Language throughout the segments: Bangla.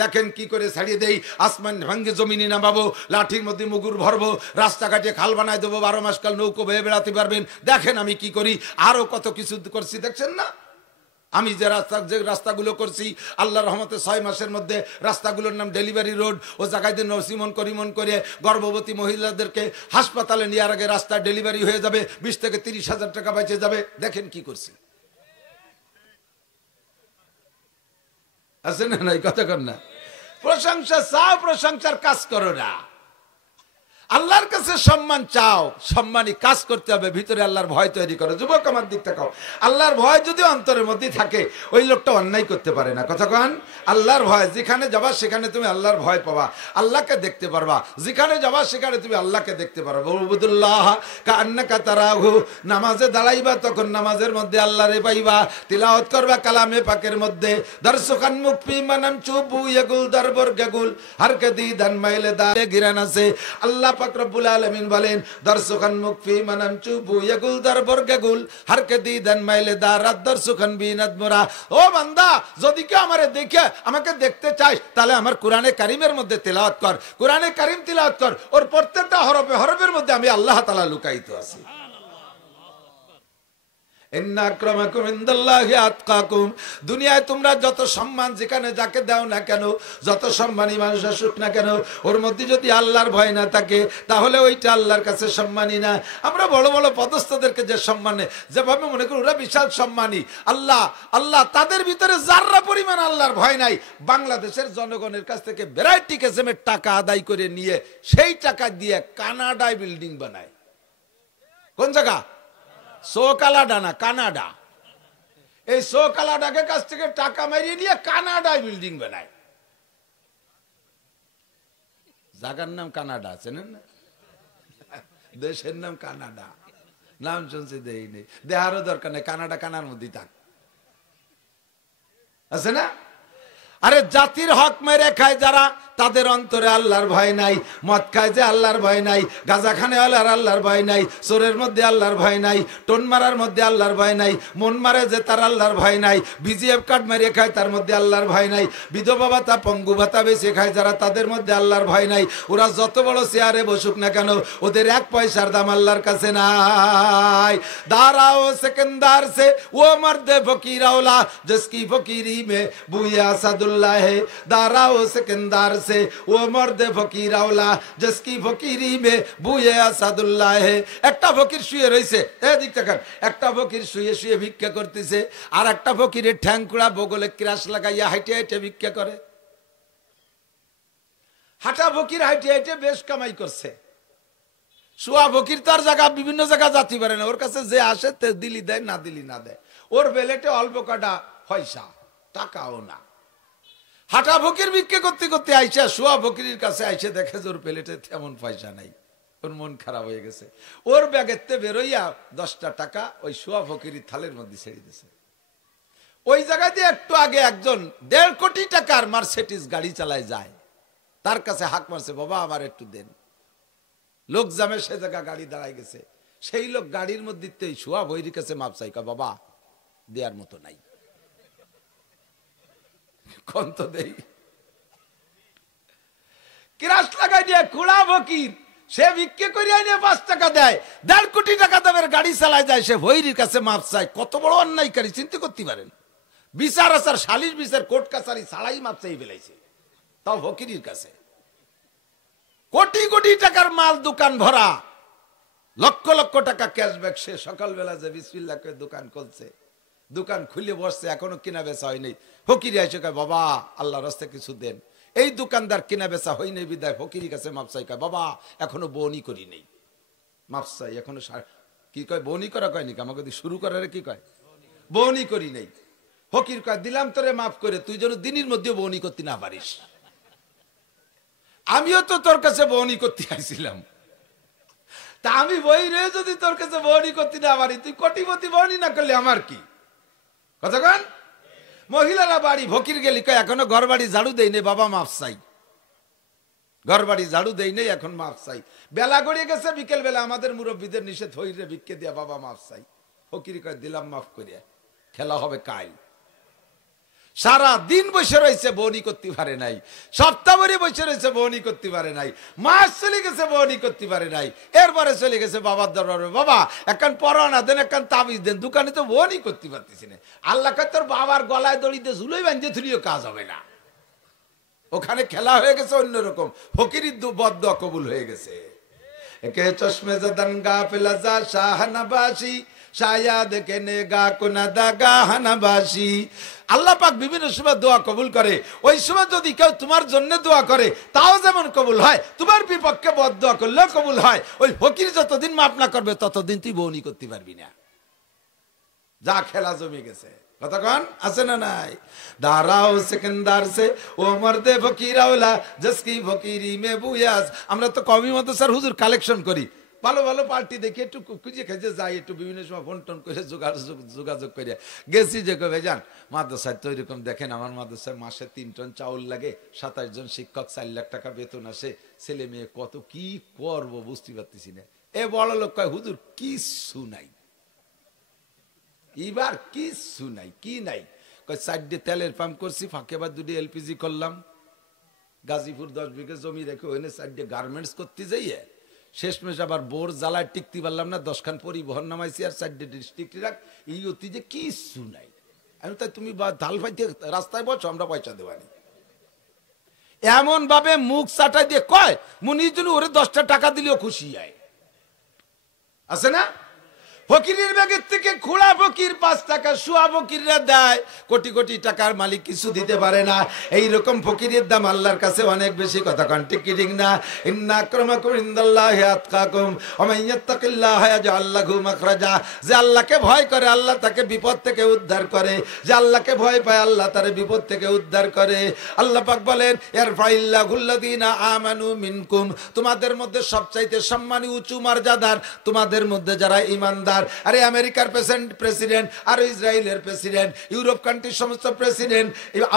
দেখেন কি করে ছাড়িয়ে দেই, আসমান ভাঙ্গে জমিনে নামাবো, লাঠির মধ্যে মুগুর ভরবো, রাস্তাঘাটে খাল বানায় দেবো, 12 মাস কাল নৌকো বয়ে বেড়াতে পারবেন। দেখেন আমি কি করি, আরো কত কিছু করছি, দেখছেন না? আমি যে রাস্তাগুলো করছি আল্লাহর রহমতে 6 মাসের মধ্যে রাস্তাগুলোর নাম ডেলিভারি রোড। ও জায়গায় দিয়ে নরসিমন করিমন করে গর্ভবতী মহিলাদেরকে হাসপাতালে নেওয়ার আগে রাস্তা ডেলিভারি হয়ে যাবে, 20 থেকে 30 হাজার টাকা বেঁচে যাবে। দেখেন কি করছি, আছে না নাই? কথা কর না। প্রশংসা চাও, প্রশংসার কাজ করো না। আল্লাহর কাছে সম্মান চাও, সম্মানী কাজ করতে হবে, ভিতরে আল্লাহর ভয় তৈরি করো। যুবক আমার দিক তাকাও, আল্লাহর ভয় যদি অন্তরের মধ্যে থাকে ওই লোকটা অন্যায় করতে পারে না। কথা কন, আল্লাহর ভয়, যেখানে যাবা সেখানে তুমি আল্লাহর ভয় পাবা, আল্লাহকে দেখতে পারবা। যেখানে যাবা সেখানে তুমি আল্লাহকে দেখতে পারবা। উবুদুল্লাহ কান্নাকা তারাহু, নামাজে দাঁড়াইবা তখন নামাজের মধ্যে আল্লাহরে পাইবা, তিলাওয়াত করবা কালামে পাকের মধ্যে। দর্শকান মুফি মানাম চুবু ইয়াগুল দরবর গাগুল হারকাদি দান মাইলে দা গিরান আছে। আল্লাহ পাক রব্বুল আলামিন বলেন, দর্শকান মুফি মানাম চুবু ইয়াগুল দরবর গাগুল হারকাদি দান মাইলে দা রাত দর্শকান বিনাদ মোরা। ও বান্দা, যদি কেউ আমারে দেখে আমাকে দেখতে চাই তাহলে আমার কোরআনে কারিমের মধ্যে তেলাওয়াত কর, কোরআনে কারিম তেলাওয়াত কর। ওর প্রত্যেকটা হরফে হরফের মধ্যে আমি আল্লাহ তাআলা লুকায়িত আছি। দুনিয়ায় তোমরা যত সম্মান যেখানে যাকে দাও না কেন, যত সম্মানী মানুষ আসুক না কেন, ওর মধ্যে যদি আল্লাহর ভয় না থাকে তাহলে ওইটা আল্লাহর কাছে সম্মানী না। আমরা বড় বড় পদস্থদেরকে যে সম্মান, যেভাবে মনে করি ওরা বিশাল সম্মানী, আল্লাহ আল্লাহ তাদের ভিতরে যাররা পরিমাণ আল্লাহর ভয় নাই। বাংলাদেশের জনগণের কাছ থেকে ভ্যারাইটি কিসিমের টাকা আদায় করে নিয়ে সেই টাকা দিয়ে কানাডায় বিল্ডিং বানায়। কোন জায়গা? সোকালাডা না, কানাডা। এই সোকালাডাকে কাছ থেকে টাকা মারিয়ে নিয়ে কানাডায় বিল্ডিং বানায়। জায়গার নাম কানাডা, চেনেন না? দেশের নাম কানাডা, নাম শুনছি দেই নেই, দেহারও দরকার নেই, কানাডা কানার মধ্যে থাক, আছে না? আরে জাতির হক মেরে খায় যারা, তাদের অন্তরে আল্লাহর ভয় নাই। মদ খায় যে আল্লাহর ভয় নাই, গাঁজা খানে আল্লাহর ভয় নাই, চোরের মধ্যে আল্লাহর ভয় নাই, টোন মারার মধ্যে আল্লাহর ভয় নাই, মন মারে যে তার আল্লাহর ভয় নাই, বিজিএফ কার্ড মেরে খায় তার মধ্যে আল্লাহর ভয় নাই, বিধবা ভাতা পঙ্গু ভাতা বেশি খায় যারা, তাদের মধ্যে আল্লাহর ভয় নাই। ওরা যত বড় চেয়ারে বসুক না কেন, ওদের 1 পয়সার দাম আল্লাহর কাছে নাই। দাঁড়াও সেকেন্দার সে ও মর্দে ফকিরাওলা जिसकी फकीरी में बुया असदुल्लाह है। दाराओ सिकंदर से वो मर्द फकीराওলা जिसकी फकीरी में बुया असदुल्लाह है। একটা ফকির শুয়ে রইছে, এদিক তাকান, একটা ফকির শুয়ে শুয়ে ভিক্ষা করতেছে, আর একটা ফকিরের ঠ্যাংকুড়া বগলে ক্রাশ লাগাইয়া হাইটে হাইটে ভিক্ষা করে। হাঁটা ফকির হাইটে হাইটে বেশ কামাই করছে। শুয়া ফকির তার জায়গা বিভিন্ন জায়গা যাতে পারে না, ওর কাছে যে আসে তে দিলি দেয়, না দিলি না দেয়। ওর বেলেটে অল্প কাটা পয়সা, টাকাও না। হাঁটা ফকির ভিক্ষা করতে করতে আইসা শুয়া ফকিরের কাছে আইসে দেখে যে ওর প্লেটে তেমন পয়সা নাই। ওর মন খারাপ হয়ে গেছে। ওর ব্যাগেতে বেরোইয়া 10টা টাকা ওই শুয়া ফকিরের থালের মধ্যে ছেড়ে দিয়েছে। ওই জায়গায় দিয়ে একটু আগে একজন 1.5 কোটি টাকার মার্সিডিজ গাড়ি চালায় যায়, তার কাছে হাক মারছে, বাবা আমার একটু দেন। লোক জামে সে জায়গা গাড়ি দাঁড়ায় গেছে, সেই লোক গাড়ির মধ্যে শুয়া বইরির কাছে মাপ চাই, বাবা দেওয়ার মতো নাই, কোন তো দেই। ক্রাশ লাগাই দিয়ে কুড়া ফকির সে ভিক্ষে করিয়া নিয়ে 5 টাকা দেয়, 1.5 কোটি টাকা দামের গাড়ি চালায় যায়, সে বইরির কাছে মাপ চাই। কত বড় অন্যায়কারী চিন্তা করতে পারেন। বিচার আচার সালিশ বিচার কোর্ট কাছারি ছাড়াই মাপ চাই ফেলাইছে, তাও ফকিরের কাছে। কোটি কোটি টাকার মাল দোকান ভরা, লক্ষ লক্ষ টাকা ক্যাশব্যাক। সে সকালবেলা যে বিসমিল্লাহ করে দোকান খুলছে, দোকান খুলে বসছে, এখনো কিনা বেচা হয়নি। ফকির এসে কয়, বাবা আল্লাহর রাস্তায় কিছু দেন। এই দোকানদার কিনা বেচা হয়নি বিদায় ফকিরের কাছে মাপ চাই, কয় বাবা এখনো বনি করি নেই, মাপ চাই এখনো। কি কয় বনি করা কয়নি, আমাকে শুরু করার কি কয় বনি করি নেই। ফকির কয় দিলাম তোরে মাফ করে, তুই যেন দিনের মধ্যে বনি করতে না পারিস। আমিও তো তোর কাছে বনি করতে আইছিলাম, তা আমি বই রে যদি তোর কাছে বনি করতে না পারি, তুই কোটিপতি বনি না করলে আমার কি? কতক্ষণ মহিলারা বাড়ি ফকির গেলি, কয় এখনো ঘর বাড়ি ঝাড়ু দেই নেই, বাবা মাফ চাই। ঘর বাড়ি ঝাড়ু দেই নেই, এখন মাফ চাই। বেলা গড়িয়ে গেছে, বিকেল বেলা আমাদের মুরব্বীদের নিষেধ হইরে ভিক্ষে দিয়া বাবা মাফ চাই। ফকির কয় দিলাম মাফ করিয়া, খেলা হবে কাল। সারা দিন বসে রয়েছে, বনি করতে পারে নাই। সপ্তাহ ভরে বসে রয়েছে, বনি করতে পারে নাই। মাস চলে গেছে, বনি করতে পারে নাই। এরপরে চলে গেছে বাবার দরবারে, বাবা একখান পরোয়ানা দেন, একখান তাবিজ দেন। দোকানে তো বনি করতে পারতেছি না। আল্লাহ কয় তোর বাবার গলায় দড়ি দিয়ে ঝুলোই বাঁধতে থুলিও কাজ হবে না। ওখানে খেলা হয়ে গেছে অন্যরকম, ফকিরির বদদোয়া কবুল হয়ে গেছে। একে চশমে জাদান গাফিল যা শাহনাবাসী শায়াদ কেনে গা কোনা দাগা হানাবাসী। আল্লাহ পাক বিভিন্ন সময় দোয়া কবুল করে। ওই সময় যদি কেউ তোমার জন্য দোয়া করে তাও যেমন কবুল হয়, তোমার বিপক্ষে বদদোয়া করলেও কবুল হয়। ওই ফকির যতদিন মাফ না করবে ততদিন তুই বউনি করতে পারবি না। যা খেলা জমে গেছে, কতক্ষণ আছে না নাই? দাঁড়াও সেকেন্দার সে ও মর্দে ফকিরাওলা জসকি ফকিরি মে বুয়াস। আমরা তো কমি মতো স্যার হুজুর কালেকশন করি, ভালো ভালো পার্টি দেখি একটু খুঁজে খেজে যাই, একটু বিভিন্ন সময় ফোন টোন করে যোগাযোগ করে গেছি যে কবে যান মাদ্রাসায় তো এরকম দেখেন, আমার মাদ্রাসায় মাসে 3 টন চাউল লাগে, 27 জন শিক্ষক, 4 লাখ টাকা বেতন আসে, ছেলে মেয়ে কত কি করবো বুঝতে পারতেছি না। এ বড় লোক কয় হুজুর কিচ্ছু নাই, এবার কিচ্ছু নাই। কি নাই? কয় 4টে তেলের পাম্প করছি, ফাঁকে বা 2 এলপিজি করলাম। গাজীপুর 10 বিঘা জমি রেখে ওখানে 4টে গার্মেন্টস করতে যাইয়ে শেষমেশ আবার বোর জ্বালায় টিকতে পারলাম না, 10খান পরিবহন নামাইছি আর 4টে ডিস্ট্রিক্ট রাখ। এই অতি যে কিচ্ছু নাই। আমি তাই তুমি ধাল পাইতে রাস্তায় বসো, আমরা পয়সা দেওয়ানি। এমন ভাবে মুখ চাটাই দিয়ে কয় মুনির জন্য ওরে 10টা টাকা দিলেও খুশি হয়, আছে না? ফকিরের ব্যাগের থেকে খোড়া ফকির 5 টাকা, শুয়া ফকিররা দেয় কোটি কোটি টাকার মালিক কিছু দিতে পারে না। এইরকম ফকিরের দাম আল্লাহর কাছে অনেক বেশি। কথা কান ঠিক ঠিক না? ইন্না আক্রামাকুম ইনদাল্লাহি আতকাকুম ওয়া মান ইয়াত্তাকিল্লাহা ইয়াজআল লাহু মাখরাজা। যে আল্লাহকে ভয় করে আল্লাহ তাকে বিপদ থেকে উদ্ধার করে, যে আল্লাহকে ভয় পায় আল্লাহ তারে বিপদ থেকে উদ্ধার করে। আল্লাহ পাক বলেন ইয়ারফাইল্লাহুল্লাযিনা আমানু মিনকুম, তোমাদের মধ্যে সবচাইতে সম্মানী উঁচু মর্যাদার তোমাদের মধ্যে যারা ঈমানদার। আরে আমেরিকার প্রেসিডেন্ট, আর ইসরায়েলের প্রেসিডেন্ট, ইউরোপ কান্ট্রির সমস্ত প্রেসিডেন্ট,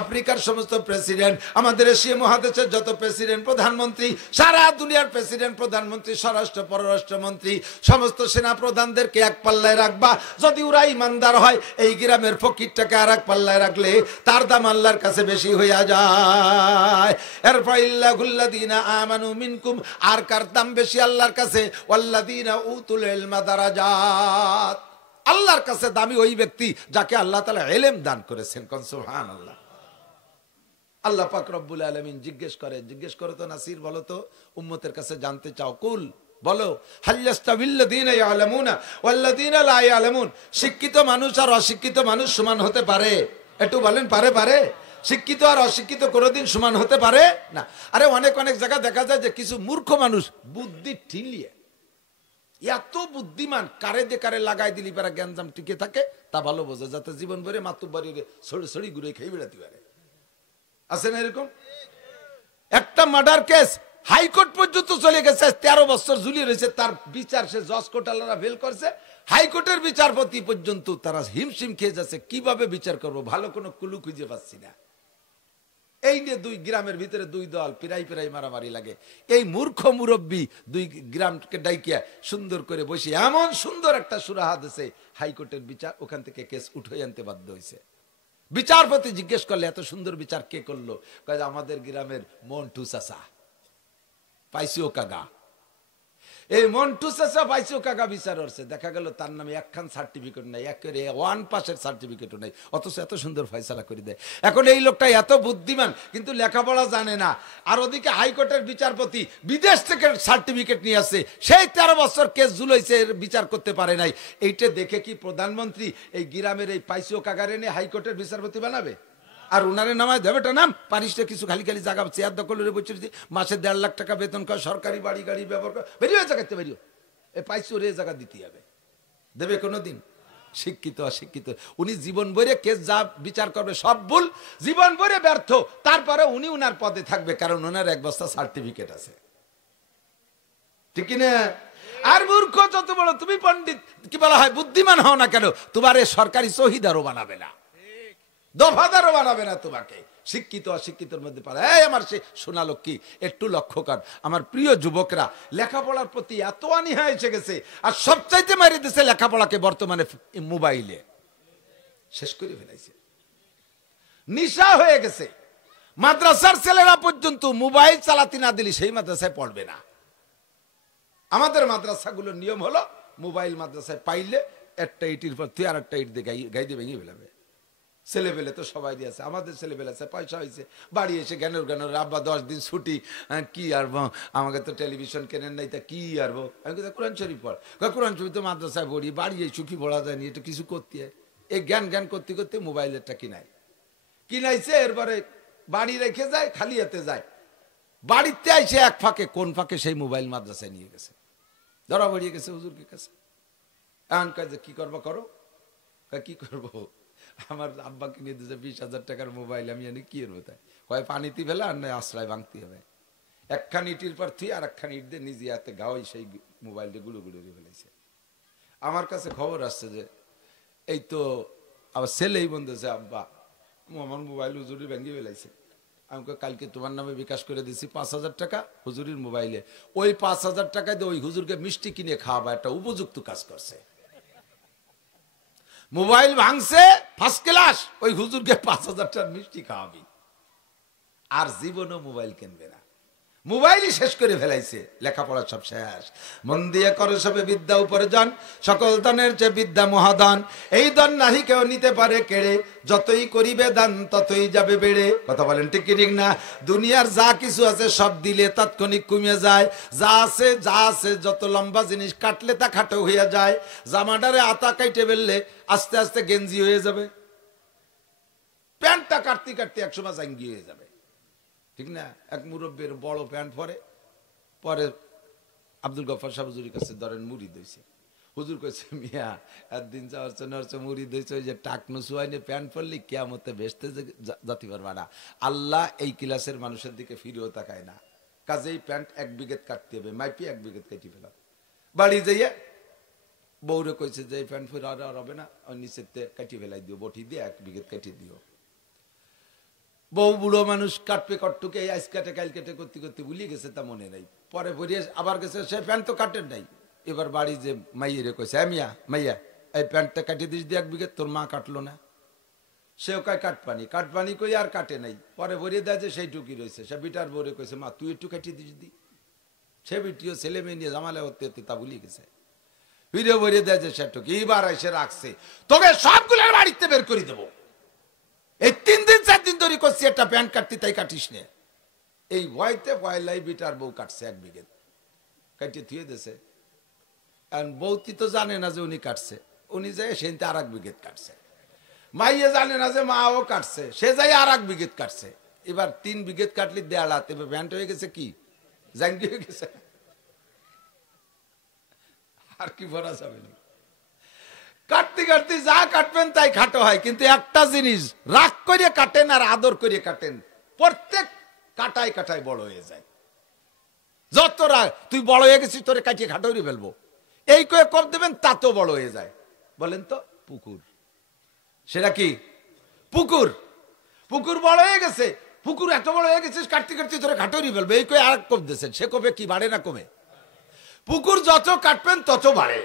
আফ্রিকার সমস্ত প্রেসিডেন্ট, আমাদের এশিয়া মহাদেশের যত প্রেসিডেন্ট প্রধানমন্ত্রী, সারা দুনিয়ার প্রেসিডেন্ট প্রধানমন্ত্রী, স্বরাষ্ট্র পররাষ্ট্রমন্ত্রী, সমস্ত সেনা প্রধানদেরকে এক পাল্লায় রাখবা। যদি ওরা ইমানদার হয়, এই গ্রামের ফকিরটাকে আর এক পাল্লায় রাখলে তার দাম আল্লাহর কাছে বেশি হইয়া যায়। এরফাইল্লাহুল্লাযিনা আমানু মিনকুম, আর কার দাম বেশি আল্লাহর কাছে? ওয়াল্লাযিনা উতুল ইলমা দারাজাত, আল্লাহর কাছে দামি ওই ব্যক্তি যাকে আল্লাহ তাআলা ইলম দান করেছেন। কোন সুবহানাল্লাহ। আল্লাহ পাক রব্বুল আলামিন জিজ্ঞেস করো তো নাসির, বলো তো উম্মতের কাছে জানতে চাও, কুল বলো হাল ইয়াস্তাবিল্লাযিনা ইয়ালামুনা ওয়াল্লাযিনা লা ইয়ালামুন। শিক্ষিত মানুষ আর অশিক্ষিত মানুষ সমান হতে পারে? একটু বলেন, পারে? শিক্ষিত আর অশিক্ষিত কোনোদিন সমান হতে পারে না। আরে অনেক জায়গা দেখা যায় যে কিছু মূর্খ মানুষ বুদ্ধি ঠিলিয়ে এত বুদ্ধিমান, কারে লাগাই দিলি পারা জ্ঞানজাম টিকে থাকে, তা ভালো বোঝে, যাতে জীবন ভরে মাতুব্বাড়ি ছড়ি ঘুরে খেয়ে বেড়াতে পারে। আছে না এরকম? একটা মার্ডার কেস হাইকোর্ট পর্যন্ত চলে গেছে, 13 বছর ঝুলিয়ে রয়েছে, তার বিচার সে জজ কোর্টালারা ফেল করছে, হাইকোর্টের বিচারপতি পর্যন্ত তারা হিমশিম খেয়ে যাচ্ছে, কিভাবে বিচার করবো, ভালো কোনো কুলু খুঁজে পাচ্ছি না। এই নিয়ে 2 গ্রামের ভিতরে 2 দল পিরাই মারামারি লাগে। এই মূর্খ মুরব্বী 2 গ্রামকে ডাইকিয়া সুন্দর করে বসে এমন সুন্দর একটা সুরাহা দিয়েছে, হাইকোর্টের বিচার ওখান থেকে কেস উঠে আনতে বাধ্য হয়েছে। বিচারপতি জিজ্ঞেস করলে এত সুন্দর বিচার কে করলো? কয় আমাদের গ্রামের মন্টু চাচা, পাইসিও কাকা। এই মন্টু চাচা পাইসিও কাকা বিচার করছে, দেখা গেল তার নামে একখান সার্টিফিকেট নাই, একেবারে 1 পাসের সার্টিফিকেটও নাই, অথচ এত সুন্দর ফয়সালা করে দেয়। এখন এই লোকটা এত বুদ্ধিমান কিন্তু লেখাপড়া জানে না, আর ওদিকে হাইকোর্টের বিচারপতি বিদেশ থেকে সার্টিফিকেট নিয়ে আসছে, সেই 13 বছর কেস ঝুলাইছে, বিচার করতে পারে নাই। এইটা দেখে কি প্রধানমন্ত্রী এই গ্রামের এই পাইসিও কাকারে নিয়ে হাইকোর্টের বিচারপতি বানাবে? আর উনারে নামায় দেবেটা নাম পারিসটা কিছু খালি জায়গা চেয়ার দখল করে বসে মাসে 1.5 লাখ টাকা বেতন কর, সরকারি বাড়ি গাড়ি ব্যবহার কর, বেরিয়ে জায়গাতে বেরিয়ে এ পাইছি ওরে জায়গা দিতে হবে, দেবে কোনোদিন? শিক্ষিত অশিক্ষিত উনি জীবন ভরে কেস যা বিচার করবে সব ভুল, জীবন ভরে ব্যর্থ, তারপরে উনি উনার পদে থাকবে, কারণ ওনার 1 বস্তা সার্টিফিকেট আছে, ঠিক না? আর মূর্খ যত বড় তুমি পণ্ডিত কি বলা হয় বুদ্ধিমান হও না কেন, তোমার সরকারি শহীদারও বানাবে না, দফাদারও বানাবে না তোমাকে। শিক্ষিত অশিক্ষিতের মধ্যে পারে। এই আমার সে সোনা লক্ষ্মী, একটু লক্ষ্য কর, আমার প্রিয় যুবকরা, লেখাপড়ার প্রতি এত অনীহা এসে গেছে, আর সবচাইতে মারি দিছে লেখাপড়াকে বর্তমানে মোবাইলে শেষ করে ফেলাইছে। নিশা হয়ে গেছে। মাদ্রাসার ছেলেরা পর্যন্ত মোবাইল চালাতে না দিলে সেই মাদ্রাসায় পড়বে না। আমাদের মাদ্রাসাগুলোর নিয়ম হলো মোবাইল মাদ্রাসায় পাইলে একটা ইটির পর তুই আর একটা ইট দিয়ে গাইতে ভেঙে ফেলাবে। ছেলেবেলে তো সবাই দিয়েছে, আমাদের ছেলেবেলে আছে, পয়সা হয়েছে, বাড়ি এসে জ্ঞানের আব্বা 10 দিন ছুটি, কি আরবো, আমাকে তো টেলিভিশন কেনেন নাই, তা কি আরবো। আমি কিন্তু কোরআন শরীফ পড়, কোরআন শরীফ তো মাদ্রাসায় পড়ি, বাড়ি এই সুখী পড়া যায়নি, এটা কিছু করতে হয়। এই জ্ঞান করতে করতে মোবাইলেরটা কিনাইছে, এরপরে বাড়ি রেখে যায়, খালি হাতে যায়। বাড়িতে আইসে এক ফাঁকে, কোন ফাঁকে সেই মোবাইল মাদ্রাসায় নিয়ে গেছে, ধরা পড়িয়ে গেছে হুজুরকে কাছে। এখন কাজে কি করবো করো, কি করবো, আমার আব্বা কিনে দিয়েছে 20,000 টাকার মোবাইল, আমি জানি কি এর বোধ হয় পানিতে ফেলে আর নয় আশ্রয় ভাঙতে হবে। একখানি ইটির পর তুই আর একখানি ইট দিয়ে নিজে হাতে গাওয়াই সেই মোবাইলটা গুলো ফেলেছে। আমার কাছে খবর আসছে যে এই তো আবার ছেলেই বলতেছে, আব্বা আমার মোবাইল হুজুরি ভেঙে ফেলাইছে। আমাকে কালকে তোমার নামে বিকাশ করে দিচ্ছি 5,000 টাকা হুজুরির মোবাইলে। ওই 5,000 টাকায় দিয়ে ওই হুজুরকে মিষ্টি কিনে খাওয়াবা, একটা উপযুক্ত কাজ করছে। মোবাইল ভাঙছে ফার্স্ট ক্লাস, ওই হুজুরকে 5,000 টাকার মিষ্টি খাওয়াবি, আর জীবনও মোবাইল কিনবে না। মোবাইলই শেষ করে ফেলাইছে, লেখাপড়া সব শেষ। মন দিয়ে করো সবে বিদ্যা উপার্জন, সকল দানের চেয়ে বিদ্যা মহাদান। এই দান নাহি কেউ নিতে পারে কেড়ে, যতই করিবে দান ততই যাবে বেড়ে। কথা বলেন ঠিক কি ঠিক না? দুনিয়ার যা কিছু আছে সব দিলে তাৎক্ষণিক কমে যায়। যা আছে যত লম্বা জিনিস কাটলে তা খাটো হইয়া যায়। জামাটারে আতা কাইটে ফেললে আস্তে আস্তে গেঞ্জি হয়ে যাবে, প্যান্টটা কাটতে কাটতে একসময় জাঙ্গি হয়ে যাবে, ঠিক না? এক মুরব্বীর বড় প্যান্ট পরে আব্দুল গফফার সাহেব হুজুরের কাছে ধরেন মুড়ি দইছে। হুজুর কইছে, মিয়া একদিন যাওয়ার জন্য মুড়ি দইছে, ওই যে টাকনু সুয়াইনে প্যান্ট পরলি কিয়ামতে ভেস্তে জাতি পারবা না। আল্লাহ এই ক্লাসের মানুষের দিকে ফিরেও তাকায় না। কাজেই প্যান্ট 1 বিঘেত কাটতে হবে, মাইপি 1 বিঘেত কেটে ফেলা। বাড়ি যাইয়া বউরে কইছে যে এই প্যান্ট ফিরে আর হবে না, ওই নিচেতে কাটিয়ে ফেলাই দিও, বটি দিয়ে 1 বিঘেত কেটে দিও। বউ বুড়ো মানুষ কাটবে কটটুকে, আইস কাটে কাল কেটে করতে করতে ভুলিয়ে গেছে, তা মনে নাই। পরে ভরিয়ে আবার গেছে, সে প্যান্ট তো কাটেন নাই। এবার বাড়ি যে মাইয়েরে কইছে, মিয়া মাইয়া এই প্যান্টটা কাটিয়ে দিস দিয়ে 1 বিঘে, তোর মা কাটলো না। সেও কয় কাটপানি কই আর কাটে নাই। পরে ভরিয়ে দেয় যে সেই টুকি রয়েছে। সে বিটার বউরে কইছে, মা তুই একটু কাটিয়ে দিস দি। সে বিটিও ছেলে মেয়ে নিয়ে জামালে হতে হতে তা ভুলিয়ে গেছে। ভিডিও ভরিয়ে দেয় যে সে টুকি, এইবার এসে রাখছে, তোকে সবগুলোর বাড়িতে বের করে দেবো। এই 3 দিন 4 দিন ধরে করছি একটা প্যান্ট কাটতে, তাই কাটিস নে। এই ভয়তে পয়লাই বিটার বউ কাটছে 1 বিঘে, কাটিয়ে থুয়ে দিয়েছে। কারণ বউতি তো জানে না যে উনি কাটছে, উনি যাই সেনতে আর 1 বিঘে কাটছে। মাইয়ে জানে না যে মাও কাটছে, সে যাই আর 1 বিঘে কাটছে। এবার 3 বিঘে কাটলি দেয়ালাতে প্যান্ট হয়ে গেছে কি জাঙ্গি হয়ে গেছে, আর কি বলা যাবে না। কাটতে কাটতে যা কাটবেন তাই খাটো হয়, কিন্তু একটা জিনিস রাগ করে কাটেন আর আদর করে কাটেন, প্রত্যেক কাটায় কাটায় বড় হয়ে যায়। যত রাগ, তুই বড় হয়ে গেছিস, তোরে কাটিয়ে খাটো করে ফেলবো, এই করে কর দেবেন, তা তো বড় হয়ে যায়। বলেন তো পুকুর, সেটা কি পুকুর? পুকুর বড় হয়ে গেছে, পুকুর এত বড় হয়ে গেছিস, কাটতে কাটতে তোরে খাটো করে ফেলবে, এই করে আর কম দিয়েছেন, সে কবে কি বাড়ে না কমে? পুকুর যত কাটবেন তত বাড়ে।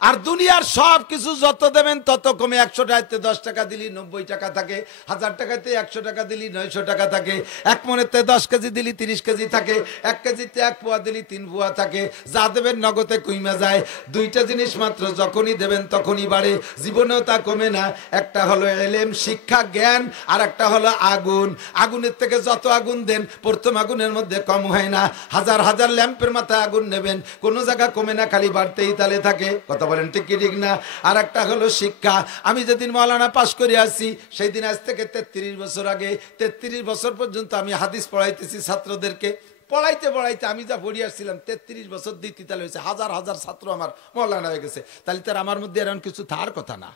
আর দুনিয়ার সব কিছু যত দেবেন তত কমে। 100 টাকাতে 10 টাকা দিলি 90 টাকা থাকে, 1000 টাকাতে 100 টাকা দিলি 900 টাকা থাকে, 1 মনেতে 10 কেজি দিলি 30 কেজি থাকে, 1 কেজিতে 1 পোয়া দিলি 3 পোয়া থাকে। যা দেবেন নগদে কইমা যায়। 2টা জিনিস মাত্র যখনই দেবেন তখনই বাড়ে, জীবনেও তা কমে না। একটা হলো এলেম, শিক্ষা, জ্ঞান, আর একটা হলো আগুন। আগুনের থেকে যত আগুন দেন প্রথম আগুনের মধ্যে কম হয় না। হাজার হাজার ল্যাম্পের মাথায় আগুন নেবেন, কোনো জায়গা কমে না, খালি বাড়তেই তালে থাকে। কথা বলেন ঠিক কি ঠিক না? আর একটা হলো শিক্ষা। আমি যেদিন মাওলানা পাশ করে আসছি, সেই দিন আজ থেকে 33 বছর আগে, 33 বছর পর্যন্ত আমি হাদিস পড়াইতেছি ছাত্রদেরকে। পড়াইতে পড়াইতে আমি যা পড়ি আসছিলাম, 33 বছর দিতে তাহলে হয়েছে হাজার হাজার ছাত্র আমার মাওলানা হয়ে গেছে। তাহলে তার আমার মধ্যে এরকম কিছু থার কথা না,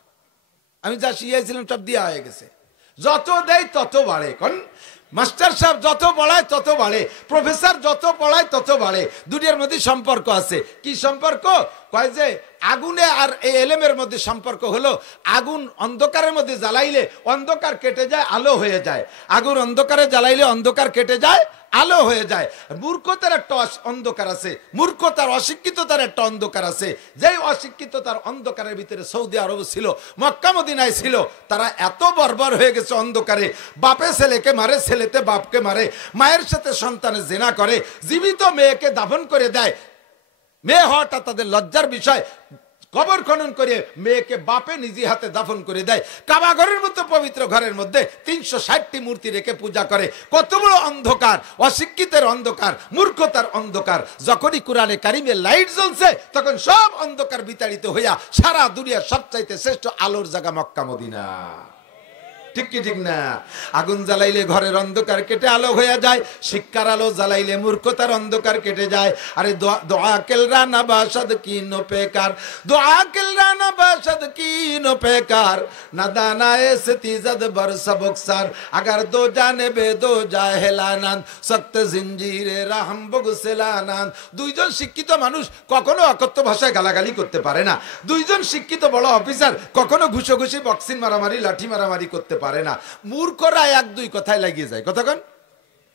আমি যা শিখাইছিলাম সব দিয়া হয়ে গেছে। যত দেয় তত বাড়ে। কোন মাস্টার সাহেব যত পড়ায় তত বাড়ে, প্রফেসর যত পড়ায় তত বাড়ে। দুটির মধ্যে সম্পর্ক আছে। কি সম্পর্ক? কয় যে আগুনে আর এই এলেমের মধ্যে সম্পর্ক হলো, আগুন অন্ধকারের মধ্যে জ্বালাইলে অন্ধকার কেটে যায়, আলো হয়ে যায়। আগুন অন্ধকারে জ্বালাইলে অন্ধকার কেটে যায়, আলো হয়ে যায়। মূর্খতার একটা অন্ধকার আছে, মূর্খতার অশিক্ষিততার একটা অন্ধকার আছে। যেই অশিক্ষিততার অন্ধকারের ভিতরে সৌদি আরব ছিল, মক্কা মদিনায় ছিল, তারা এত বর্বর হয়ে গেছে অন্ধকারে। বাপে ছেলেকে মারে, ছেলেতে বাপকে মারে, মায়ের সাথে সন্তানের জিনা করে, জীবিত মেয়েকে দাফন করে দেয়। মেয়ে হওয়াটা তাদের লজ্জার বিষয়। কবর খনন করে মেয়েকে বাপে নিজে হাতে দাফন করে দেয়। কাবা ঘরের মতো পবিত্র ঘরের মধ্যে 360টি মূর্তি রেখে পূজা করে। কত বড় অন্ধকার, অশিক্ষিতের অন্ধকার, মূর্খতার অন্ধকার। যখনই কোরআনে কারিমের লাইট জ্বলছে, তখন সব অন্ধকার বিতাড়িত হইয়া সারা দুনিয়ার সবচাইতে শ্রেষ্ঠ আলোর জায়গা মক্কা মদিনা। ঠিক কি ঠিক না? আগুন জ্বালাইলে ঘরের অন্ধকার কেটে আলো হয়ে যায়, শিক্ষার আলো জ্বালাইলে মূর্খতার অন্ধকার কেটে যায়। আরে দোয়া কেল রানা বাসাদ কি নো পেকার, দোয়া কেল রানা বাসাদ কি নো পেকার, নাদানা এসে তিজাদ बर सबक सार, अगर दो जाने बे दो জাহেলানান, সক্ত জিঞ্জিরে রাহম বগসেলানান। দুইজন শিক্ষিত মানুষ কখনো অকথ্য ভাষায় গালাগালি করতে পারে না। দুইজন শিক্ষিত বড় অফিসার কখনো ঘুষোঘুষি, বক্সিং মারামারি, লাঠি মারামারি করতে পারে না। মূর্খরা এক দুই কথায় লাগিয়ে যায়। কতক্ষণ?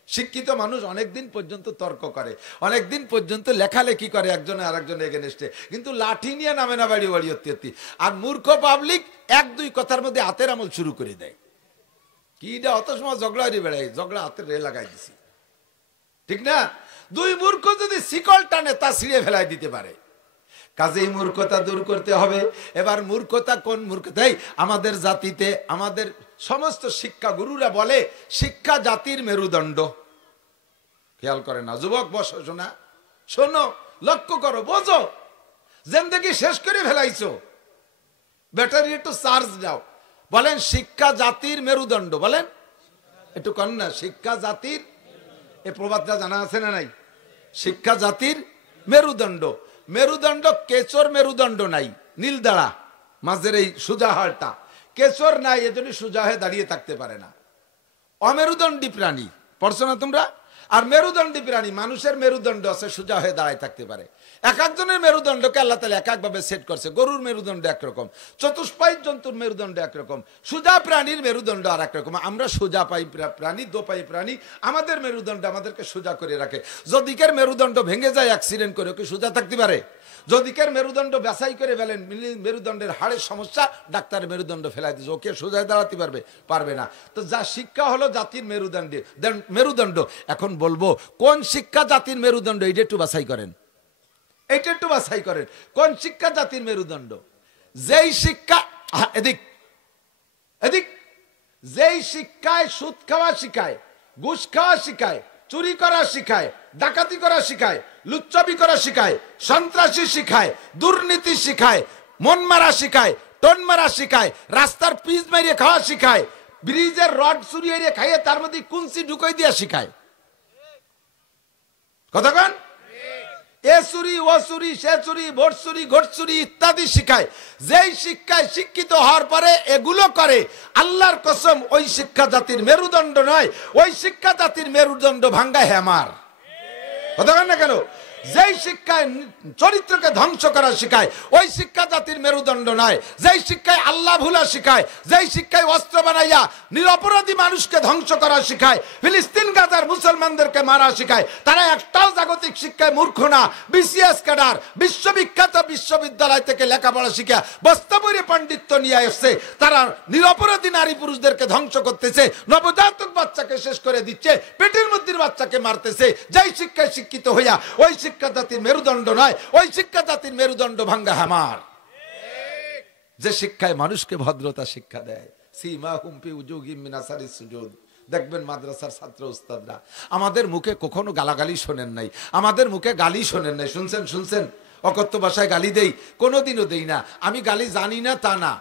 শিক্ষিত মানুষ অনেকদিন পর্যন্ত তর্ক করে, অনেকদিন পর্যন্ত লেখালেখি করে একজনে আরেকজনের এগেনস্টে, কিন্তু লাঠি নিয়ে নামে না বাড়ি বাড়ি অত্যি। আর মূর্খ পাবলিক এক দুই কথার মধ্যে হাতের আমল শুরু করে দেয়। কি অত সময় ঝগড়া হয়ে বেড়ায়, ঝগড়া হাতের রে লাগাই দিছি, ঠিক না? দুই মূর্খ যদি শিকল টানে তা ছিঁড়ে ফেলাই দিতে পারে। কাজেই মূর্খতা দূর করতে হবে। এবার মূর্খতা কোন মূর্খতা? আমাদের জাতিতে আমাদের সমস্ত শিক্ষা গুরুরা বলে শিক্ষা জাতির মেরুদণ্ড। খেয়াল করে না যুবক? বসো শোনা, শোনো, লক্ষ্য করো, বোঝো। জিন্দেগি শেষ করে ফেলাইছো, ব্যাটারি একটু চার্জ দাও। বলেন শিক্ষা জাতির মেরুদণ্ড। বলেন একটু কন না, শিক্ষা জাতির, এ প্রবাদটা জানা আছে না নাই? শিক্ষা জাতির মেরুদণ্ড। মেরুদণ্ড কেচর মেরুদণ্ড নাই, নীলদাড়া মাঝের এই সোজা হাড়টা, কেচর নাই, এজন্য সোজা হয়ে দাঁড়িয়ে থাকতে পারে না। অমেরুদণ্ডী প্রাণী, পড়ছো না তোমরা? আর মেরুদণ্ডী প্রাণী, মানুষের মেরুদণ্ড আছে, সোজা হয়ে দাঁড়ায় থাকতে পারে। এক একজনের মেরুদণ্ডকে আল্লাহ তাআলা এক একভাবে সেট করছে। গরুর মেরুদণ্ড একরকম, চতুষ্পায়ী জন্তুর মেরুদণ্ড একরকম, সোজা প্রাণীর মেরুদণ্ড আর একরকম। আমরা সোজা পাই প্রাণী, দোপায়ী প্রাণী, আমাদের মেরুদণ্ড আমাদেরকে সোজা করে রাখে। যদিকের মেরুদণ্ড ভেঙে যায় অ্যাক্সিডেন্ট করে, ওকে সোজা থাকতে পারে? যদিকের মেরুদণ্ড বেসাই করে ফেলেন, মেরুদণ্ডের হাড়ের সমস্যা, ডাক্তারের মেরুদণ্ড ফেলাই দিচ্ছে, ওকে সোজায় দাঁড়াতে পারবে? পারবে না। তো যা শিক্ষা হলো জাতির মেরুদণ্ড। এখন বলবো কোন শিক্ষা জাতির মেরুদণ্ড, এইটা একটু বাছাই করেন, এইটা একটু বাছাই করেন। কোন শিক্ষা জাতির মেরুদণ্ড? যেই শিক্ষা, এদিক এদিক, যেই শিক্ষায় সুদ খাওয়া শিখায়, ঘুষ খাওয়া শিখায়, চুরি করা শিখায়, ডাকাতি করা শিখায়, লুচ্চামি করা শিখায়, সন্ত্রাসী শিখায়, দুর্নীতি শিখায়, মন মারা শিখায়, টন মারা শিখায়, রাস্তার পিচ মারিয়ে খাওয়া শিখায়, ব্রিজের রড চুরিয়ে খাইয়ে তার মধ্যে কুঞ্চি ঢুকাই দিয়া শিখায়। কতক্ষণ? এ চুরি, ও চুরি, সে চুরি, ভোট চুরি, ঘোট চুরি ইত্যাদি শিখায়। যেই শিক্ষায় শিক্ষিত হওয়ার পরে এগুলো করে, আল্লাহর কসম ওই শিক্ষা জাতির মেরুদণ্ড নয়, ওই শিক্ষা জাতির মেরুদণ্ড ভাঙ্গা হ্যামার। কতক্ষণ না কেন? যেই শিক্ষায় চরিত্রকে ধ্বংস করা শিখায়, ওই শিক্ষা জাতির মেরুদণ্ড নয়। যেই শিক্ষায় আল্লাহ ভুলা শিখায়, যেই শিক্ষায় অস্ত্র বানাইয়া নিরপরাধী মানুষকে ধ্বংস করা শিখায়, ফিলিস্তিন গাজার মুসলমানদেরকে মারা শিখায়, তারা একটাও জাগতিক শিক্ষায় মূর্খ না। বিসিএস ক্যাডার, বিশ্ববিখ্যাত বিশ্ববিদ্যালয় থেকে লেখাপড়া শিখা বস্তাবরী পণ্ডিত্য নিয়ে এসছে, তারা নিরপরাধী নারী পুরুষদেরকে ধ্বংস করতেছে, নবজাতক বাচ্চাকে শেষ করে দিচ্ছে, পেটের মধ্যে বাচ্চাকে মারতেছে। যেই শিক্ষায় শিক্ষিত হইয়া ওই শিক্ষা জাতির মেরুদণ্ড নয়, ওই শিক্ষা জাতির মেরুদণ্ড ভাঙ্গা হামার। যে শিক্ষায় মানুষকে ভদ্রতা শিক্ষা দেয়, সীমাহুম ফি উজুহিহিম মিন আসারিস সুজুদ। দেখবেন মাদ্রাসার ছাত্র উস্তাদরা আমাদের মুখে কখনো গালাগালি শোনেন নাই, আমাদের মুখে গালি শোনেন নাই। শুনছেন? শুনছেন? অকথ্য ভাষায় গালি দেই? কোনোদিনও দেই না। আমি গালি জানি না তা না,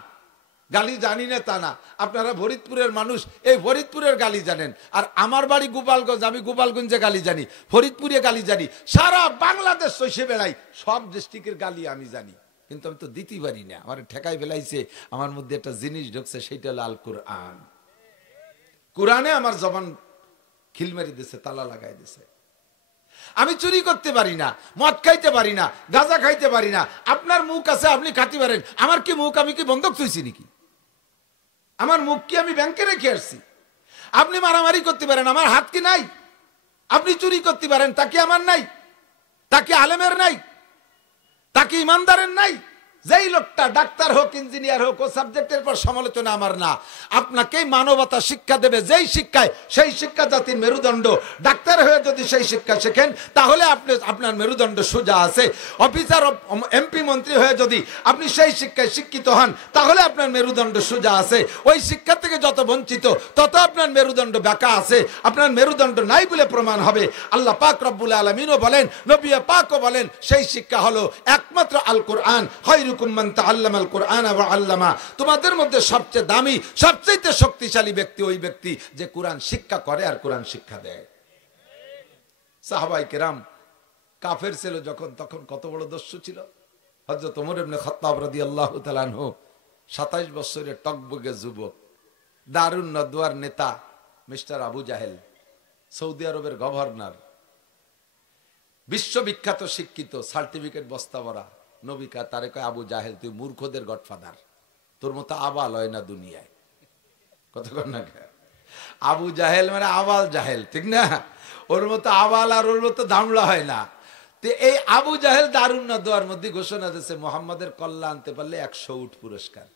গালি জানি না তা না। আপনারা ফরিদপুরের মানুষ, এই ফরিদপুরের গালি জানেন, আর আমার বাড়ি গোপালগঞ্জ, আমি গোপালগঞ্জে গালি জানি, ফরিদপুরে গালি জানি, সারা বাংলাদেশ চষে বেড়াই, সব ডিস্ট্রিক্টের গালি আমি জানি, কিন্তু আমি তো দিতে পারি না। আমার ঠেকাই ফেলাইছে, আমার মধ্যে একটা জিনিস ঢুকছে, সেইটা হলো আল কোরআন। কোরআনে আমার জবান খিল মেরে দিছে, তালা লাগাই দিছে। আমি চুরি করতে পারি না, মদ খাইতে পারি না, গাঁজা খাইতে পারি না। আপনার মুখ আছে, আপনি খাইতে পারেন। আমার কি মুখ? আমি কি বন্ধক থুইছি নাকি? আমার মুখ কি আমি ব্যাংকে রেখে আসছি? আপনি মারামারি করতে পারেন, আমার হাত কি নাই? আপনি চুরি করতে পারেন, তা কি আমার নাই? তা কি আলেমের নাই? তা কি ইমানদারের নাই? যেই লোকটা ডাক্তার হোক, ইঞ্জিনিয়ার হোক, ও সাবজেক্টের পর সমালোচনা আমার না। আপনাকে মানবতা শিক্ষা দেবে, যেই শিক্ষায় সেই শিক্ষা জাতির মেরুদণ্ড। ডাক্তার হয়ে যদি সেই শিক্ষা শেখেন, তাহলে আপনার মেরুদণ্ড সোজা আছে। অফিসার, এমপি, মন্ত্রী হয়ে যদি আপনি সেই শিক্ষায় শিক্ষিত হন, তাহলে আপনার মেরুদণ্ড সোজা আছে। ওই শিক্ষা থেকে যত বঞ্চিত, তত আপনার মেরুদণ্ড বাঁকা আছে। আপনার মেরুদণ্ড নাই বলে প্রমাণ হবে। আল্লাহ পাক রব্বুল আলামিনও বলেন, নবী পাকও বলেন, সেই শিক্ষা হলো একমাত্র আল কোরআন। তোমাদের মধ্যে সবচেয়ে দামি, সবচেয়ে শক্তিশালী ব্যক্তি ওই ব্যক্তি যে কোরআন শিক্ষা করে আর কোরআন শিক্ষা দেয়। সাহাবায়ে কেরাম কাফের ছিল যখন, তখন কত বড় দস্যু ছিল। হযরত ওমর ইবনে খাত্তাব রাদিয়াল্লাহু তাআলা আনহু 27 বছরের টকবগে যুবক, দারুন নদওয়ার নেতা মিস্টার আবু জাহেল, সৌদি আরবের গভর্নর, বিশ্ববিখ্যাত শিক্ষিত, সার্টিফিকেট বস্তা ভরা। নবী কা তারে কয়, আবু জাহেল তুই মূর্খদের গডফাদার, তোর মতো আবাল হয় না দুনিয়ায়। কতক্ষণ না, আবু জাহেল মানে আবাল জাহেল, ঠিক না? ওর মতো আবাল আর ওর মতো দামড়া হয় না। তো এই আবু জাহেল দারুন নদওয়ার মধ্যে ঘোষণা দিয়েছে, মুহাম্মাদের কল্লা আনতে পারলে 100 উট পুরস্কার।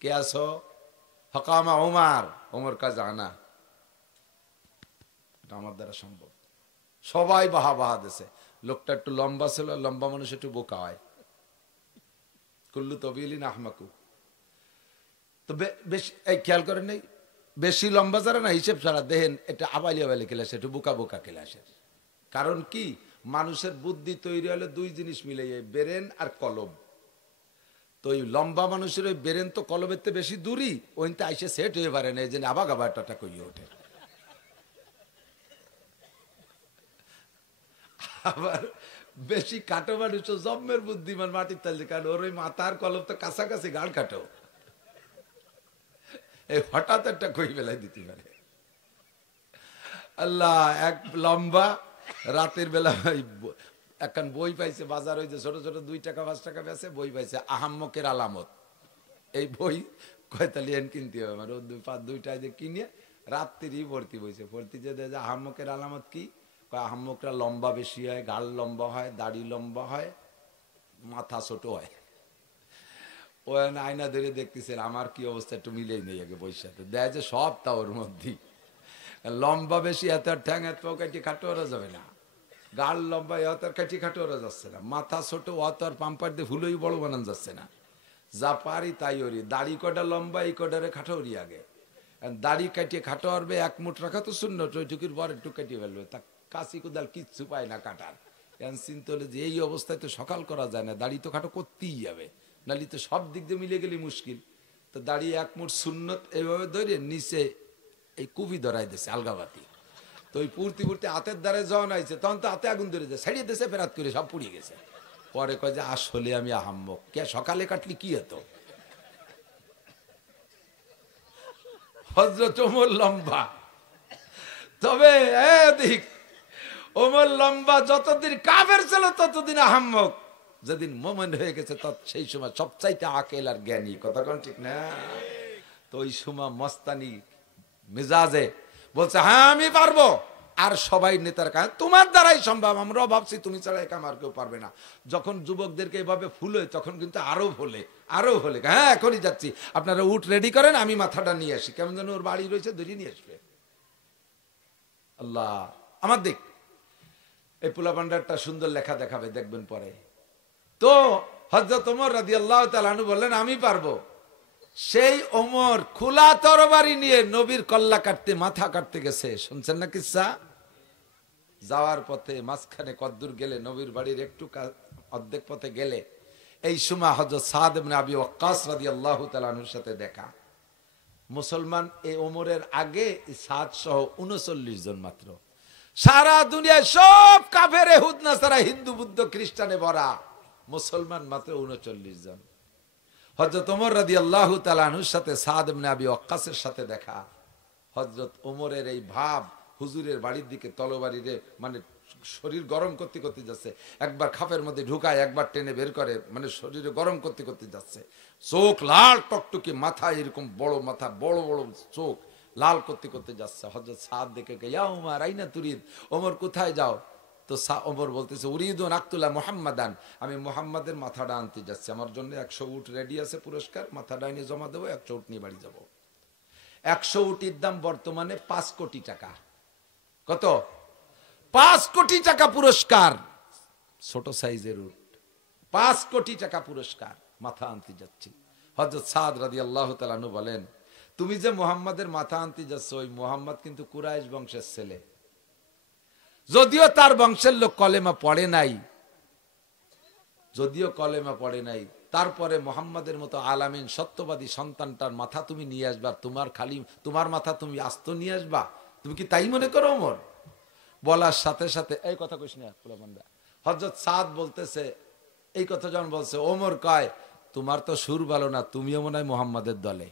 কে আসো? হকামা ওমর, ওমর কা জানা, এটা আমার দ্বারা সম্ভব। সবাই বাহা বাহা দিছে। লোকটা একটু লম্বা ছিল, লম্বা মানুষ একটু বোকা হয়। কুল্লু তবিলিন আহমাকু। তো বেশি খেয়াল করেন নাই, বেশি লম্বা যারা না, হিসেব ছাড়া দেখেন এটা আবালি আবালি ক্লাস, একটু বোকা বোকা ক্লাসের। কারণ কি, মানুষের বুদ্ধি তৈরি হলে দুই জিনিস মিলে যায়, ব্রেন আর কলম। তো ওই লম্বা মানুষের ওই ব্রেন তো কলমের তো বেশি দূরই, ওইটা আইসে সেট হয়ে পারে না, এই জন্য আবা গাবা টাটা কইয়ে ওঠে। আবার বেশি কাটো মানুষ জন্মের বুদ্ধিমান মাটির তালে, কারণ ওর ওই মাথার কলম তো কাছাকাছি, গাড় কাটো, এই হঠাৎ একটা কই বেলায় দিতে পারে। আল্লাহ, এক লম্বা রাতের বেলা একখান বই পাইছে বাজার, হয়েছে ছোট ছোট 2 টাকা 5 টাকা বেছে বই পাইছে, আহাম্মকের আলামত। এই বই কয়তালিয়ান কিনতে হবে, মানে 2-5 দিয়ে কিনে রাত্রি ভর্তি বইছে, ভর্তি যে আহাম্মকের আলামত কি? আহাম্মকরা লম্বা বেশি হয়, গাল লম্বা হয়, দাড়ি লম্বা হয়, মাথা ছোট হয়। ও আয়না ধরে দেখতেছেন আমার কি অবস্থা, একটু মিলেই নেই আগে বইয়ের সাথে, দেয় যে সব তা ওর মধ্যেই। লম্বা বেশি এত ঠ্যাং এত কাটি খাটো ওরা যাবে না, গাল লম্বা এত কাটি খাটো ওরা যাচ্ছে না, মাথা ছোট অত আর পাম্পার দিয়ে ফুলই বড় বানান যাচ্ছে না। যা পারি তাই ওরি, দাড়ি কটা লম্বা, এই কটারে খাটো ওরি আগে। দাড়ি কাটিয়ে খাটো হবে, 1 মুঠ রাখা তো শূন্য, টুকির পর একটু কাটিয়ে ফেলবে, তা কাশি কোদাল কিচ্ছু পায় না কাটার। চিন্তা হলে যে এই অবস্থায় তো সকাল করা যায় না, দাড়ি তো খাটো করতেই যাবে, নালি তো সব দিক দিয়ে মিলে গেলে মুশকিল। তো দাঁড়িয়ে 1 মুঠ সুন্নত এইভাবে ধরে নিচে এই কুবি ধরাই দিয়েছে আলগাবাতি। তো ওই পূর্তি হাতের দ্বারে যখন আইছে, তখন তো হাতে আগুন ধরে যায়, ছাড়িয়ে দিয়েছে, ফেরাত করে সব পুড়িয়ে গেছে। পরে কয় যে আসলে আমি আহাম্মক, কে সকালে কাটলি কি হতো? হযরত ওমর লম্বা, তবে দেখ ওমর লম্বা, যতদিন কাফের ছিল ততদিন আহাম্মক, যেদিন মোমেন হয়ে গেছে সেই সময় সবচাইতে আকেল আর জ্ঞানী। কথা কোন ঠিক না? তো ওই সময় মস্তানি মেজাজে বলছে, হ্যাঁ আমি পারবো। আর সবাই নেতার কাছে, তোমার দ্বারাই সম্ভব, আমরাও ভাবছি তুমি ছাড়া একা আর কেউ পারবে না। যখন যুবকদেরকে এভাবে ফুলে, তখন কিন্তু আরো ভোলে, আরো ভোলে, হ্যাঁ এখনই যাচ্ছি, আপনারা উঠ রেডি করেন, আমি মাথাটা নিয়ে আসি। কেমন যেন ওর বাড়ি রয়েছে, ধরিয়ে নিয়ে আসবে। আল্লাহ আমার দিক, এই পোলা পান্ডারটা সুন্দর লেখা দেখাবে, দেখবেন পরে। তো হযরত ওমর রাদিয়াল্লাহু তাআলা আনহু বললেন, আমি পারবো। সেই ওমর খোলা তরবারি নিয়ে নবীর কল্লা কাটতে, মাথা কাটতে গেছে। শুনছেন না কিসসা? যাওয়ার পথে মাঝখানে কদ্দুর গেলে, নবীর বাড়ির একটু অর্ধেক পথে গেলে, এই সময় হযরত সাদ ইবনে আবি ওয়াক্কাস রাদিয়াল্লাহু তাআলা আনহুর সাথে দেখা। মুসলমান এই ওমরের আগে সাদ সহ 39 জন মাত্র। সারা দুনিয়ায় সব কাফের, ইহুদ নাসারা, হিন্দু বুদ্ধ খ্রিস্টানে ভরা, মুসলমান মাত্র 39 জন। হযরত ওমর রাদিয়াল্লাহু তাআলা আনহুর সাথে সাদ ইবনে আবি ওয়াক্কাসের সাথে দেখা। হযরত ওমরের এই ভাব হুজুরের বাড়ির দিকে তলবাড়ি রে মানে শরীর গরম করতে করতে যাচ্ছে, একবার খাপের মধ্যে ঢুকায় একবার টেনে বের করে, মানে শরীরে গরম করতে করতে যাচ্ছে, চোখ লাল টকটকি, মাথা এরকম বড় মাথা, বড় বড় চোখ, লাল করতে করতে যাচ্ছে। হযরত সাদ দেখে ইয়া উমর আইনা তুরিদ, ওমর কোথায় যাও? তো ওমর বলতেছে উরিদুন আক্তুল্লাহ মুহাম্মাদান, আমি মুহাম্মাদের মাথাটা আনতে যাচ্ছি, আমার জন্য 100 উট রেডি আছে পুরস্কার, মাথাটা এনে জমা দেবো, 100 উট নিয়ে বাড়ি যাবো। 100 উটের দাম বর্তমানে 5 কোটি টাকা। কত? 5 কোটি টাকা পুরস্কার, ছোট সাইজের উট, 5 কোটি টাকা পুরস্কার, মাথা আনতে যাচ্ছি। হযরত সাদ রাদিয়াল্লাহু তাআলা আনহু বলেন, তুমি যে মুহাম্মাদের মাথা আনতে যাচ্ছ, ওই মুহাম্মদ কিন্তু কুরাইশ বংশের ছেলে, যদিও তার বংশের লোক কলেমা পড়ে নাই, যদিও কলেমা পড়ে নাই, তারপরে মুহাম্মাদের মতো আলামিন সত্যবাদী সন্তানটার মাথা তুমি নিয়ে আসবা, তোমার মাথা তুমি আস্ত নিয়ে আসবা, তুমি কি তাই মনে করো ওমর? বলার সাথে সাথে এই কথা কইস না পোলাপানরা, হযরত সাদ বলতেছে, এই কথা যখন বলছে, ওমর কয় তোমার তো সুর ভালো না, তুমিও মনে হয় মুহাম্মাদের দলে।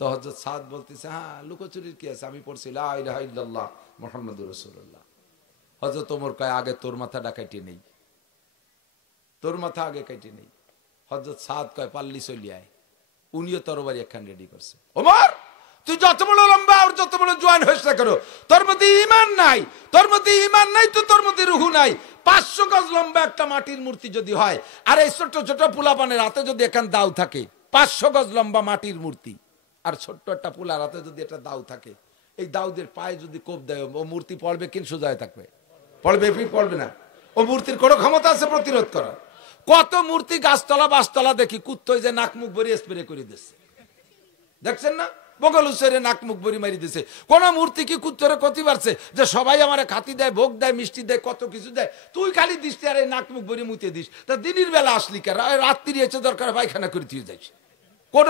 তো হযরত সাদ বলতেছে, হ্যাঁ লুকোচুরির কি আছে, আমি পড়ছি লা ইলাহা ইল্লাল্লাহ মুহাম্মাদুর রাসূলুল্লাহ। হযরত ওমর কয় আগে তোর মাথাটা কাটি নেই, তোর মাথা আগে কাটি নেই। হযরত সাদ কয় পাল্লি চলি আয়, উনিও তরবারি একখান রেডি করছে। ওমর তুই যত বড় লম্বা আর যত বড় জোয়ান হইস না কেন, তোর মধ্যে ঈমান নাই, তোর মধ্যে ঈমান নাই তো তোর মধ্যে রূহ নাই। 500 গজ লম্বা একটা মাটির মূর্তি যদি হয়, আর এই ছোট ছোট পোলাপানের হাতে যদি এখান দাও থাকে, 500 গজ লম্বা মাটির মূর্তি, আর ছোট্ট একটা পোলার হাতে যদি একটা দাও থাকে, এই দাউদের পায়ে যদি কোপ দেয়, ও মূর্তি পড়বে কিন সোজায় থাকবে? পড়বে কি পড়বে না? ও মূর্তির কোনো ক্ষমতা আছে প্রতিরোধ করার? কত মূর্তি গাছতলা বাসতলা দেখি কুত্তই যে নাক মুখ ভরে স্প্রে করে দিচ্ছে, দেখছেন না? বগল উসেরে নাক মুখ ভরি মারি দিছে। কোন মূর্তি কি কুত্তরে ক্ষতি পারছে যে সবাই আমার খাতি দেয়, ভোগ দেয়, মিষ্টি দেয়, কত কিছু দেয়, তুই খালি দিস আর এই নাক মুখ ভরি মুতে দিস? তা দিনের বেলা আসলি কার, রাত্রি এসে দরকার পায়খানা করে তুই যাইস। কোন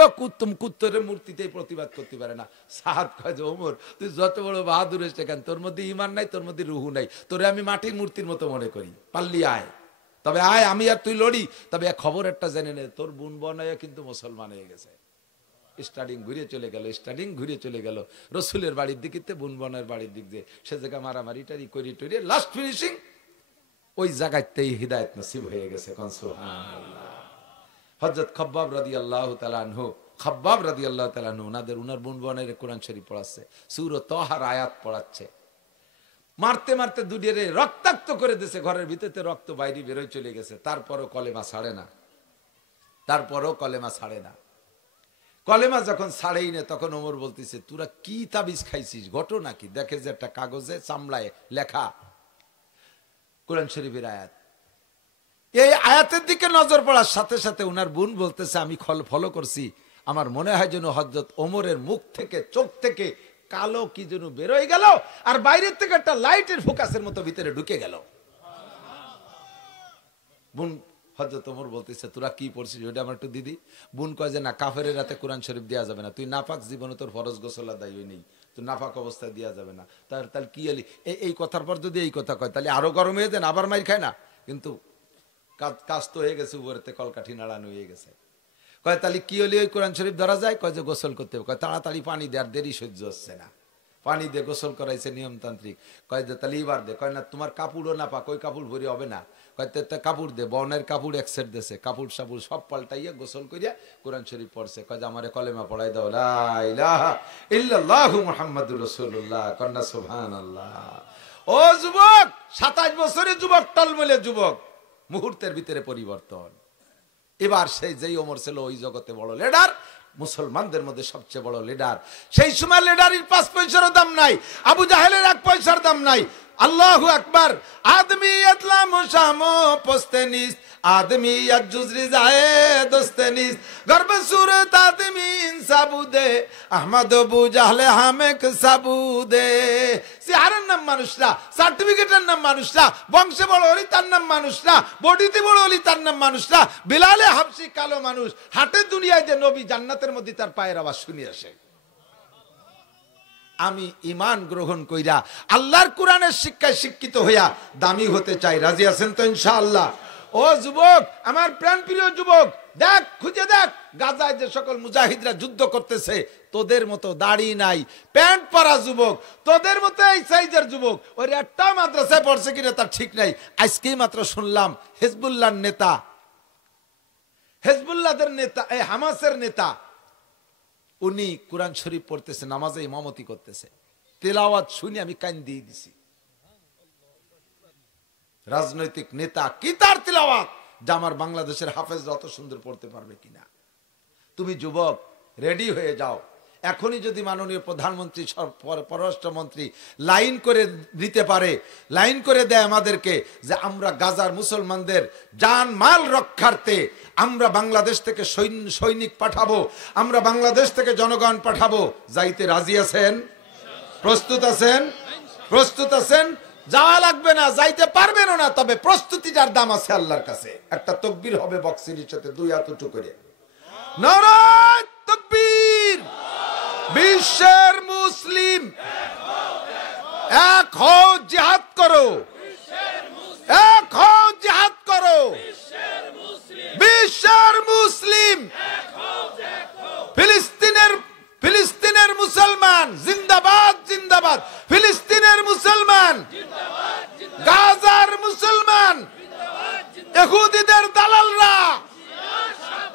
কুত্তরের মূর্তিতে প্রতিবাদ করতে পারে না। সাদ কয় যে ওমর তুই যত বড় বাহাদুর এসে কেন, তোর মধ্যে ঈমান নাই, তোর মধ্যে রূহ নাই, তোরে আমি মাটির মূর্তির মতো মনে করি, পারলি আয়, তবে আয়, আমি আর তুই লড়ি। তবে খবর একটা জেনে নে, তোর বোন বনায় কিন্তু মুসলমান হয়ে গেছে। স্টার্টিং ঘুরে চলে গেল, স্টার্টিং ঘুরে চলে গেল রসুলের বাড়ির দিকে, বোন বনের বাড়ির দিক দিয়ে, সে জায়গা মারামারি টারি করি টরি, লাস্ট ফিনিশিং ওই জায়গাতেই হিদায়াত নসিব হয়ে গেছে। হযরত খাব্বাব রাদিয়াল্লাহু তাআলা আনহু, খাব্বাব রাদিয়াল্লাহু তাআলা আনহু ওনার বোন বনের কোরআন শরীফ পড়াচ্ছে, সূরা তাহার আয়াত পড়াচ্ছে, মারতে মারতে দুডিরে রক্তাক্ত করে দিয়েছে, ঘরের ভিতরে রক্ত বাইরে বেরোয় চলে গেছে, তারপরও কলেমা ছাড়ে না, তারপরও কলেমা ছাড়ে না। কলেমা যখন ছাড়েই না, তখন ওমর বলতেছে তোরা কি তাবিজ খাইছিস, ঘটনা কি? দেখে যে একটা কাগজে চামড়ায় লেখা কোরআন শরীফের আয়াত। এই আয়াতের দিকে নজর পড়ার সাথে সাথে উনার বোন বলতেছে আমি ফলো করছি, আমার মনে হয় যেন হযরত ওমরের মুখ থেকে, চোখ থেকে কালো কি যেন বেরোয় গেল, আর বাইরের থেকে একটা লাইটের ফোকাসের মতো ভিতরে ঢুকে গেল। বোন হযরত ওমর বলতেছে তোরা কি পড়ছিস ওটা আমার একটু দিদি। বোন কয় যে না, কাফেরের রাতে কোরআন শরীফ দেওয়া যাবে না, তুই নাপাক জীবনে তোর ফরজ গোসল আদায় নেই, তুই নাপাক অবস্থায় দেওয়া যাবে না। তাহলে কি আলি এই কথার পর যদি এই কথা কয়, তাহলে আরো গরম হয়ে যায়, আবার মাইর খায় না? কিন্তু কাজ তো হয়ে গেছে, উপরেতে কলকাঠি নাড়ানো হয়ে গেছে। কয় তাহলে কি হলি ওই কোরআন শরীফ ধরা যায়? কয় যে গোসল করতে হবে। কয় তাড়াতাড়ি পানি দেওয়ার দেরি সহ্য হচ্ছে না, পানি দিয়ে গোসল করাইছে নিয়মতান্ত্রিক। কয় যে তাহলে এবার দে। কয় না তোমার কাপড়ও না পাক, ওই কাপড় ভরি হবে না। কয় কাপড় দে, বনের কাপড় এক সেট দেশে, কাপড় সাপুড় সব পাল্টাইয়া গোসল করিয়া কোরআন শরীফ পড়ছে। কয় যে আমারে কলেমা পড়াই দাও, লা ইলাহা ইল্লাল্লাহু মুহাম্মাদুর রাসূলুল্লাহ, কন্যা সুবহানাল্লাহ। ও যুবক, 27 বছরের যুবক, টলমলে যুবক, মুহূর্তের ভিতরে পরিবর্তন। এবার সেই যেই ওমর ছিল ওই জগতে বড় লিডার, মুসলমানদের মধ্যে সবচেয়ে বড় লিডার। সেই সময় লিডারের 5 পয়সারও দাম নাই, আবু জাহেলের 1 পয়সার দাম নাই। আল্লাহু আকবার। আদমিয়ত লা মুশামো পোস্তেনিস, আদমিয়ত জুজরি যায় দোস্তেনিস, গর্ব সুরত আদমি ইনসাবুদে, আহমদ আবু জাহলে হামেক সাবুদে। চেহারার নাম মানুষরা, সার্টিফিকেটের নাম মানুষরা, বংশে বড় হলি তার নাম মানুষরা, বডিতে বড় হলি তার নাম মানুষরা, বিলালে হাবশি কালো মানুষ, হাটে দুনিয়ায় যে নবী জান্নাতের মধ্যে তার পায়ের আওয়াজ শুনি আসে। আমি ঈমান গ্রহণ কইরা আল্লাহর কোরআনের শিক্ষায় শিক্ষিত হইয়া দামি হতে চাই। রাজি আছেন তো ইনশাআল্লাহ? ও যুবক, আমার প্রাণপ্রিয় যুবক, দেখ, খুঁজে দেখ, গাজায় যে সকল মুজাহিদরা যুদ্ধ করতেছে, তোদের মতো দাড়ি নাই, প্যান্ট পরা যুবক, তোদের মতো এই সাইজের যুবক, ওর একটা মাদ্রাসায় পড়ছে কিনা তার ঠিক নাই। আজকেই মাত্র শুনলাম হিজবুল্লাহর নেতা, হিজবুল্লাহদের নেতা, এই হামাসের নেতা, উনি কোরআন শরীফ পড়তেছে, নামাজে ইমামতি করতেছে, তেলাওয়াত শুনে আমি কান দিয়ে দিছি। রাজনৈতিক নেতা কি তার তেলাওয়াত, যা আমার বাংলাদেশের হাফেজরা অত সুন্দর পড়তে পারবে কিনা। তুমি যুবক রেডি হয়ে যাও, এখনই যদি মাননীয় প্রধানমন্ত্রী, পররাষ্ট্রমন্ত্রী লাইন করে দিতে পারে, লাইন করে দেয় আমাদেরকে যে আমরা গাজার মুসলমানদের জান মাল রক্ষার্থে আমরা বাংলাদেশ থেকে সৈনিক পাঠাবো, আমরা বাংলাদেশ থেকে জনগণ পাঠাবো, যাইতে রাজি আছেন? প্রস্তুত আছেন? প্রস্তুত আছেন? যাওয়া লাগবে না, যাইতে পারবেন না, তবে প্রস্তুতিটার দাম আছে আল্লাহর কাছে। একটা তাকবীর হবে বক্সির সাথে, দুই হাত উঁচু করে, নারায়ে তাকবীর। বিশ্বের মুসলিম এক হও, জিহাদ করো, এক হও, জিহাদ করো। বিশ্বের মুসলিম, ফিলিস্তিনের মুসলমান জিন্দাবাদ, জিন্দাবাদ। ফিলিস্তিনের মুসলমান, গাজার মুসলমান, ইহুদিদের দালালরা,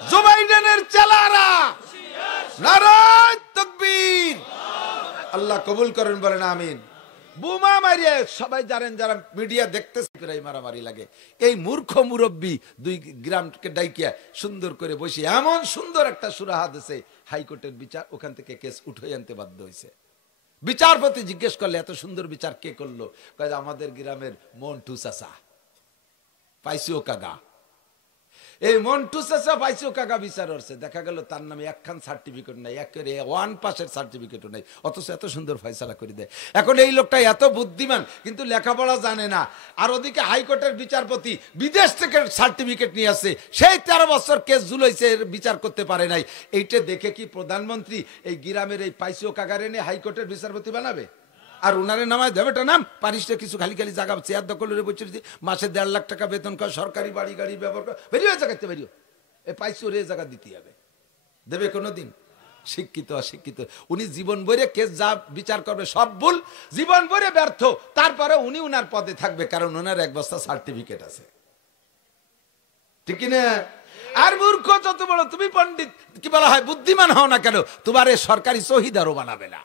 জো বাইডেনের চেলারা, নারায়ে তাকবীর। আল্লাহ কবুল করেন, বলেন আমিন। বোমা মারিয়ে সবাই জানেন, যারা মিডিয়া দেখতেছে, প্রায় মারামারি লাগে। এই মূর্খ মুরব্বী দুই গ্রামকে ডাইকিয়া সুন্দর করে বসে এমন সুন্দর একটা সুরাহা দিয়েছে, হাইকোর্টের বিচার, ওখান থেকে কেস উঠে আনতে বাধ্য হয়েছে। বিচারপতি জিজ্ঞেস করলে এত সুন্দর বিচার কে করলো? কয় আমাদের গ্রামের মন্টু চাচা, পাইসিও কাকা। এই মন্টু চাচা পাইসিও কাকা বিচার করছে, দেখা গেল তার নামে একখান সার্টিফিকেট নাই, একেবারে 1 পাসের সার্টিফিকেটও নাই, অথচ এত সুন্দর ফয়সালা করে দেয়। এখন এই লোকটা এত বুদ্ধিমান, কিন্তু লেখাপড়া জানে না। আর ওদিকে হাইকোর্টের বিচারপতি বিদেশ থেকে সার্টিফিকেট নিয়ে আসে, সেই 13 বছর কেস ঝুলাইছে, বিচার করতে পারে নাই। এইটা দেখে কি প্রধানমন্ত্রী এই গ্রামের এই পাইসিও কাকারে নিয়ে হাইকোর্টের বিচারপতি বানাবে? আর উনারে নামায় দেবে নাম পারিসটা কিছু খালি খালি জায়গা চেয়ার দখল করে বসে মাসে 1.5 লাখ টাকা বেতন কর, সরকারি বাড়ি গাড়ি ব্যবহার কর, বেরিয়ে জায়গাতে বেরিয়ে এই পাইছি ওর এই জায়গা দিতে হবে, দেবে কোনোদিন? শিক্ষিত অশিক্ষিত, উনি জীবন ভরে কেস যা বিচার করবে সব ভুল, জীবন ভরে ব্যর্থ, তারপরে উনি উনার পদে থাকবে, কারণ ওনার 1 বস্তা সার্টিফিকেট আছে, ঠিক কিনা? আর মূর্খ যত বড় তুমি পণ্ডিত, কি বলা হয়, বুদ্ধিমান হও না কেন, তোমার এই সরকারি শহীদারও বানাবে না,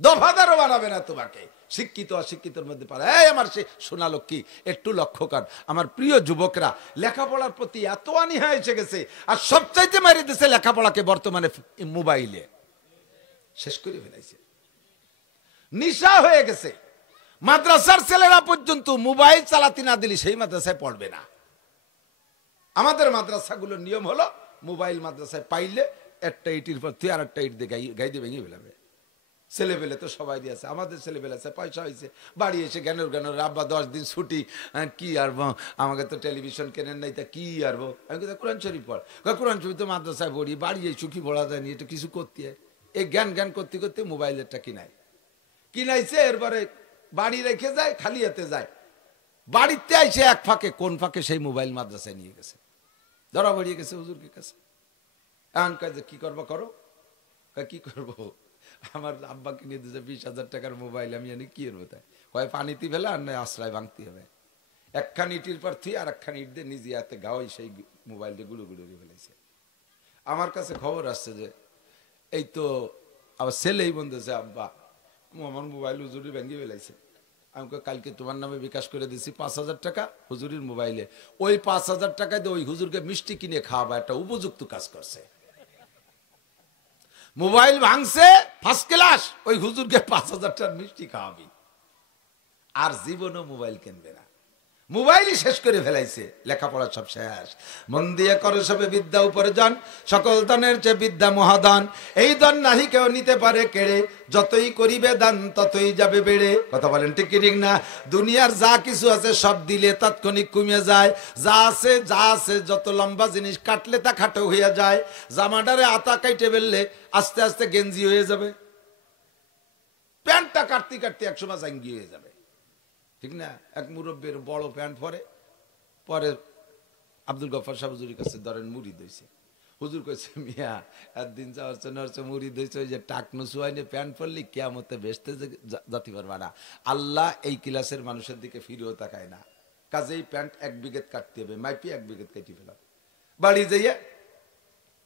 দফাদারও বানাবে না তোমাকে। শিক্ষিত অশিক্ষিতের মধ্যে পারে। এই আমার সে শোনালো কি, একটু লক্ষ্য কর, আমার প্রিয় যুবকরা লেখাপড়ার প্রতি এত অনীহা এসে গেছে, আর সবচাইতে মারি দিয়েছে লেখাপড়াকে বর্তমানে মোবাইলে শেষ করে ফেলাইছে, নিশা হয়ে গেছে। মাদ্রাসার ছেলেরা পর্যন্ত মোবাইল চালাতে না দিলে সেই মাদ্রাসায় পড়বে না। আমাদের মাদ্রাসাগুলোর নিয়ম হলো মোবাইল মাদ্রাসায় পাইলে একটা ইটির পর তুই আর একটা ইট দিয়ে গাই দিয়ে ভেঙে ফেলাবে। ছেলেবেলে তো সবাই দিয়েছে, আমাদের ছেলেবেলে আছে, পয়সা হয়েছে, বাড়ি এসে জ্ঞানের আব্বা 10 দিন ছুটি, কি আরবো, আমাকে তো টেলিভিশন কেনেন নাই, তা কি আরবো? আমি কিন্তু কোরআন শরীফ পড়, কোরআন শরীফ তো মাদ্রাসায় পড়ি, বাড়ি এই সুখী পড়া যায়নি, এটা কিছু করতে হয়। এই জ্ঞান করতে করতে মোবাইলেরটা কিনাইছে, এরপরে বাড়ি রেখে যায়, খালি হাতে যায়, বাড়িতে আইসে এক ফাঁকে কোন ফাঁকে সেই মোবাইল মাদ্রাসায় নিয়ে গেছে, ধরা বেরিয়ে গেছে হুজুরকে কাছে। এখন কাজে কি করবো করো, কি করবো, আমার আব্বা কিনে দিয়েছে 20,000 টাকার মোবাইল, আমি জানি কি করবো, তাই হয় পানিতে ফেলে আর নয় আশ্রয় ভাঙতে হবে। একখান ইটির পর তুই আর একখান ইট দিয়ে নিজে হাতে গাওয়াই সেই মোবাইলটা গুলো ফেলেছে। আমার কাছে খবর আসছে যে এই তো আবার ছেলেই বলতেছে, আব্বা আমার মোবাইল হুজুরি ভেঙে ফেলাইছে। আমি কালকে তোমার নামে বিকাশ করে দিয়েছি 5,000 টাকা হুজুরির মোবাইলে, ওই 5,000 টাকায় দিয়ে ওই হুজুরকে মিষ্টি কিনে খাওয়াবা, একটা উপযুক্ত কাজ করছে। মোবাইল ভাঙছে ফার্স্ট ক্লাস, ওই হুজুরকে 5,000 টাকার মিষ্টি খাওয়াবি, আর জীবনও মোবাইল কিনবে না, মোবাইলই শেষ করে ফেলাইছে, লেখাপড়া সব শেষ। মন দিয়ে করো সবে বিদ্যা উপার্জন, সকল দানের চেয়ে বিদ্যা মহাদান, এই দান নাহি কেউ নিতে পারে কেড়ে, যতই করিবে দান ততই যাবে বেড়ে। কথা বলেন ঠিক কি ঠিক না? দুনিয়ার যা কিছু আছে সব দিলে তাৎক্ষণিক কমে যায়, যা আছে যত লম্বা জিনিস কাটলে তা খাটো হইয়া যায়, জামাটারে আতা কাইটে ফেললে আস্তে আস্তে গেঞ্জি হয়ে যাবে, প্যান্টটা কাটতে কাটতে একসময় জাঙ্গি হয়ে যাবে, ঠিক না? এক মুরব্বীর বড় প্যান্ট পরে আব্দুল গফফার সাহেব হুজুরের কাছে ধরেন মুরিদ হইছে। হুজুর কইছে মিয়া একদিন যাওয়ার জন্য মুরিদ হইছে, ওই যে টাকনো সুয়াইনে প্যান্ট পরলি কিয়ামতে বেহেশতে জাতি পারবা না। আল্লাহ এই ক্লাসের মানুষের দিকে ফিরেও তাকায় না, কাজেই প্যান্ট 1 বিঘত কাটতে হবে, মাইপি 1 বিঘত কেটে ফেলাম। বাড়ি যাইয়া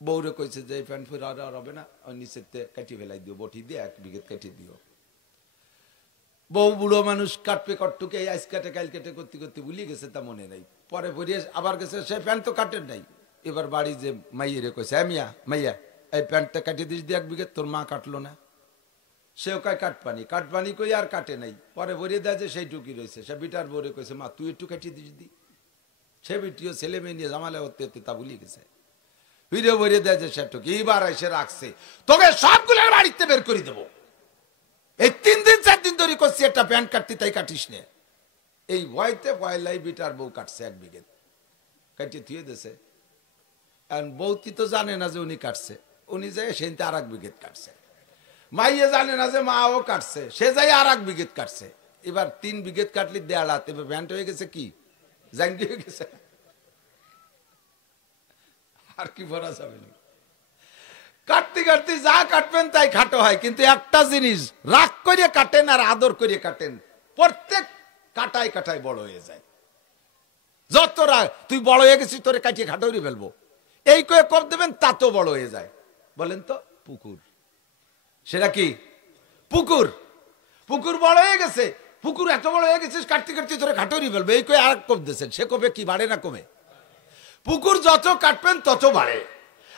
বউরে কইছে যে এই প্যান্ট ফিরে আর হবে না, ওই নিচেতে কাটি ফেলাই দিও, বটি দিয়ে 1 বিঘত কেটে দিও। বউ বুড়ো মানুষ কাটবে কটটুকে আইস কাটে কাল কেটে করতে করতে ভুলিয়ে গেছে, তা মনে নাই। পরে ভরিয়ে আবার গেছে, সে প্যান্ট তো কাটেন নাই। এবার বাড়ি যে মাইয়েরে কইছে, মিয়া মাইয়া এই প্যান্টটা কাটিয়ে দিস দিয়ে 1 বিঘত, তোর মা কাটলো না। সেও কয় কাটপানি কই আর কাটে নাই। পরে ভরিয়ে দেয় যে সেইটুকি রয়েছে। সে বিটার বউরে কইছে, মা তুই একটু কাটিয়ে দিস দি। সে বিটিও ছেলে মেয়ে নিয়ে জামালে হতে হতে তা ভুলিয়ে গেছে। ভিডিও ভরিয়ে দেয় যে সেটুকি। এইবার এসে রাখছে, তোকে সবগুলোর বাড়িতে বের করে দেবো। এই 3 দিন 4 দিন ধরে করছি একটা প্যান্ট কাটতে, তাই কাটিস নে। এই ভয়তে পয়লাই বিটার বউ কাটছে 1 বিঘত, কাটিয়ে থুয়ে দিয়েছে। কারণ বউতি তো জানে না যে উনি কাটছে, উনি যায় সেদিন আর 1 বিঘত কাটছে। মাইয়ে জানে না যে মাও কাটছে, সে যাই আর 1 বিঘত কাটছে। এবার 3 বিঘত কাটলি দেড়াত, এবার প্যান্ট হয়ে গেছে কি জাঙ্গি হয়ে গেছে। আর কি ভরা যাবে না। কাটতে কাটতে যা কাটবেন তাই খাটো হয়, কিন্তু একটা জিনিস রাগ করে কাটেন আর আদর করে কাটেন, প্রত্যেক কাটায় কাটায় বড় হয়ে যায়। যত রাগ, তুই বড় হয়ে গেছিস তোরে কাটিয়ে খাটো করে ফেলবো, এই করে কর দেবেন, তা তো বড় হয়ে যায়। বলেন তো পুকুর, সেটা কি পুকুর? পুকুর বড় হয়ে গেছে, পুকুর এত বড় হয়ে গেছিস, কাটতে কাটতে তোরে খাটো করে ফেলবো, এই করে আর কম দিয়েছেন। সে কবে কি বাড়ে না কমে? পুকুর যত কাটবেন তত বাড়ে।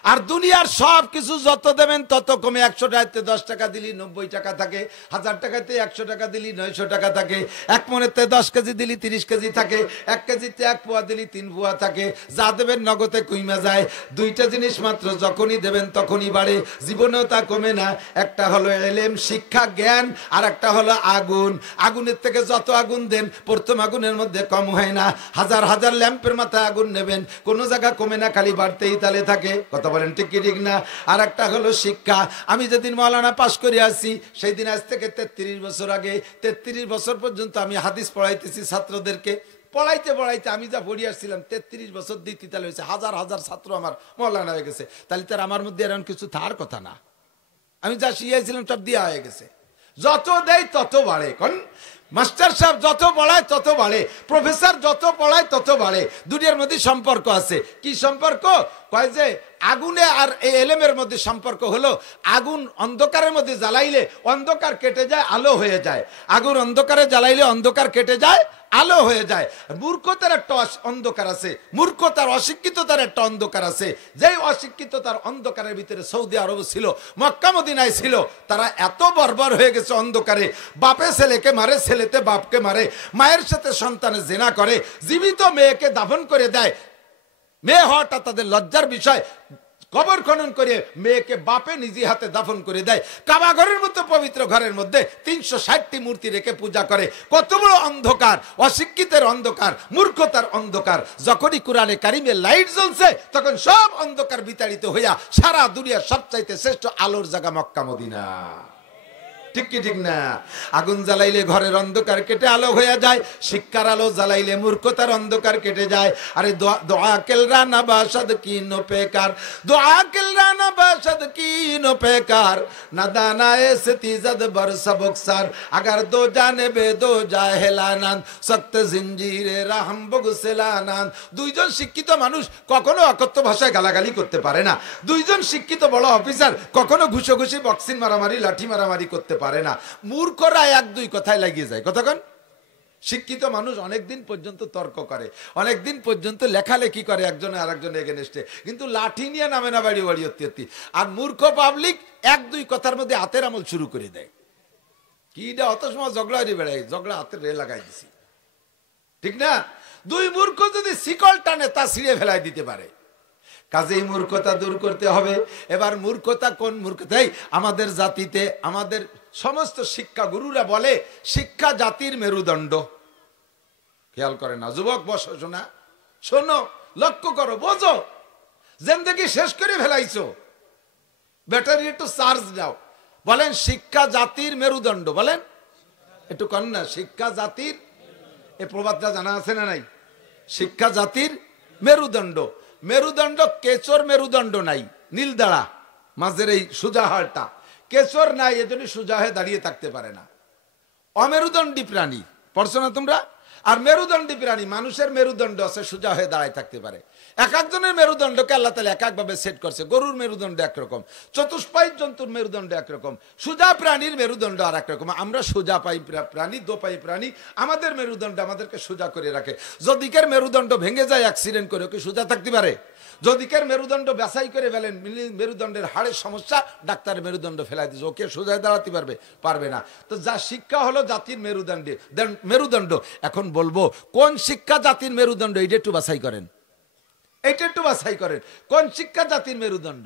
আর দুনিয়ার সব কিছু যত দেবেন তত কমে। 100 টাকাতে 10 টাকা দিলি 90 টাকা থাকে, 1000 টাকাতে 100 টাকা দিলি 900 টাকা থাকে, 1 মনেতে 10 কেজি দিলি 30 কেজি থাকে, 1 কেজিতে 1 পোয়া দিলি 3 পোয়া থাকে। যা দেবেন নগদে কইমা যায়। 2টা জিনিস মাত্র যখনই দেবেন তখনই বাড়ে, জীবনেও তা কমে না। একটা হলো এলেম, শিক্ষা, জ্ঞান, আর একটা হলো আগুন। আগুনের থেকে যত আগুন দেন প্রথম আগুনের মধ্যে কম হয় না। হাজার হাজার ল্যাম্পের মাথায় আগুন নেবেন, কোনো জায়গা কমে না, খালি বাড়তেই তালে থাকে। কথা বলেন ঠিক কি ঠিক না? আর একটা হলো শিক্ষা। আমি যেদিন মাওলানা পাশ করে আসছি সেই দিন আজ থেকে 33 বছর আগে, 33 বছর পর্যন্ত আমি হাদিস পড়াইতেছি ছাত্রদেরকে। পড়াইতে পড়াইতে আমি যা পড়ি আসছিলাম 33 বছর দিতে, তাহলে হয়েছে হাজার হাজার ছাত্র আমার মাওলানা হয়ে গেছে। তাহলে তার আমার মধ্যে এরকম কিছু থার কথা না, আমি যা শিখাইছিলাম সব দিয়া হয়ে গেছে। যত দেয় তত বাড়ে। কোন মাস্টার সাহেব যত পড়ায় তত বাড়ে, প্রফেসর যত পড়ায় তত বাড়ে। দুনিয়ার মধ্যে সম্পর্ক আছে। কি সম্পর্ক? কয় যে আগুনে আর এই এলেমের মধ্যে সম্পর্ক হলো, আগুন অন্ধকারের মধ্যে জ্বালাইলে অন্ধকার কেটে যায়, আলো হয়ে যায়। আগুন অন্ধকারে জ্বালাইলে অন্ধকার কেটে যায়, আলো হয়ে যায়। মূর্খতার একটা অন্ধকার আছে, মূর্খতার অশিক্ষিততার একটা অন্ধকার আছে। যেই অশিক্ষিততার অন্ধকারের ভিতরে সৌদি আরব ছিল, মক্কা মদিনায় ছিল, তারা এত বর্বর হয়ে গেছে অন্ধকারে। বাপে ছেলেকে মারে, ছেলেতে বাপকে মারে, মায়ের সাথে সন্তানের জিনা করে, জীবিত মেয়েকে দাফন করে দেয়। মেয়ে হওয়াটা তাদের লজ্জার বিষয়। কবর খনন করে মেয়েকে বাপে নিজে হাতে দাফন করে দেয়। কাবা ঘরের মতো পবিত্র ঘরের মধ্যে 360টি মূর্তি রেখে পূজা করে। কত বড় অন্ধকার! অশিক্ষিতের অন্ধকার, মূর্খতার অন্ধকার। যখনই কোরআনে কারিমে লাইট জ্বলছে তখন সব অন্ধকার বিতাড়িত হইয়া সারা দুনিয়ার সবচাইতে শ্রেষ্ঠ আলোর জায়গা মক্কা মদিনা। ঠিক কি ঠিক না? আগুন জ্বালাইলে ঘরের অন্ধকার কেটে আলো হয়ে যায়, শিক্ষার আলো জ্বালাইলে মূর্খতার অন্ধকার কেটে যায়। আরে দোয়া কেলরা না বাসাদ কি নো পেকার, দোয়া কেলরা না বাসাদ কি নো পেকার, না দানা এসে তিজাদ বর সবকসার, আগার দো জানে বে দো জাহেলানান, সত্য জিঞ্জিরে রাহম বগসেলানান। দুইজন শিক্ষিত মানুষ কখনো অকথ্য ভাষায় গালাগালি করতে পারে না। দুইজন শিক্ষিত বড় অফিসার কখনো ঘুষোঘুষি, বক্সিং মারামারি, লাঠি মারামারি করতে পারে না। মূর্খরা 1-2 কথায় লাগিয়ে যায়। কতক্ষণ? শিক্ষিত মানুষ অনেকদিন পর্যন্ত তর্ক করে, অনেকদিন পর্যন্ত লেখালেখি করে একজনে আরেকজনের এগেনস্টে, কিন্তু লাঠি নিয়ে নামে না বাড়ি বাড়ি অত্যি। আর মূর্খ পাবলিক 1-2 কথার মধ্যে হাতের আমল শুরু করে দেয়। কি এটা অত সময় ঝগড়া হয়ে বেড়ায়, ঝগড়া হাতের রে লাগাই দিছি। ঠিক না? 2 মূর্খ যদি শিকল টানে তা ছিঁড়ে ফেলাই দিতে পারে। কাজেই মূর্খতা দূর করতে হবে। এবার মূর্খতা কোন মূর্খতাই? আমাদের জাতিতে আমাদের সমস্ত শিক্ষা গুরুরা বলে শিক্ষা জাতির মেরুদণ্ড। খেয়াল করে না যুবক? বসো শোনা, শোনো, লক্ষ্য করো, বোঝো। জিন্দেগি শেষ করে ফেলাইছো, ব্যাটারি একটু চার্জ দাও। বলেন শিক্ষা জাতির মেরুদণ্ড। বলেন একটু কন্যা, শিক্ষা জাতির, এ প্রবাদটা জানা আছে না নাই? শিক্ষা জাতির মেরুদণ্ড, মেরুদণ্ড কেচর মেরুদণ্ড নাই, নীলদাড়া মাঝের এই সোজা হাড়টা কেচর নাই, এজন্য সোজা হয়ে দাঁড়িয়ে থাকতে পারে না। অমেরুদণ্ডী প্রাণী পড়ছো না তোমরা? আর মেরুদণ্ডী প্রাণী, মানুষের মেরুদণ্ড আছে সোজা হয়ে দাঁড়ায় থাকতে পারে। এক একজনের মেরুদণ্ডকে আল্লাহ তাআলা এক একভাবে সেট করছে। গরুর মেরুদণ্ড একরকম, চতুষ্পায়ী জন্তুর মেরুদণ্ড একরকম, সোজা প্রাণীর মেরুদণ্ড আর একরকম। আমরা সোজা পাই প্রাণী, দোপাই প্রাণী, আমাদের মেরুদণ্ড আমাদেরকে সোজা করে রাখে। যদিকের মেরুদণ্ড ভেঙে যায় অ্যাক্সিডেন্ট করে, ওকে সোজা থাকতে পারে? যদিকের মেরুদণ্ড বেসাই করে ফেলেন, মেরুদণ্ডের হাড়ের সমস্যা, ডাক্তার মেরুদণ্ড ফেলাই দিচ্ছে, ওকে সোজা দাঁড়াতে পারবে? পারবে না। তো যা শিক্ষা হলো জাতির মেরুদণ্ড। এখন বলবো কোন শিক্ষা জাতির মেরুদণ্ড, এইটা একটু বাছাই করেন, এইটা একটু বাছাই করেন। কোন শিক্ষা জাতির মেরুদণ্ড?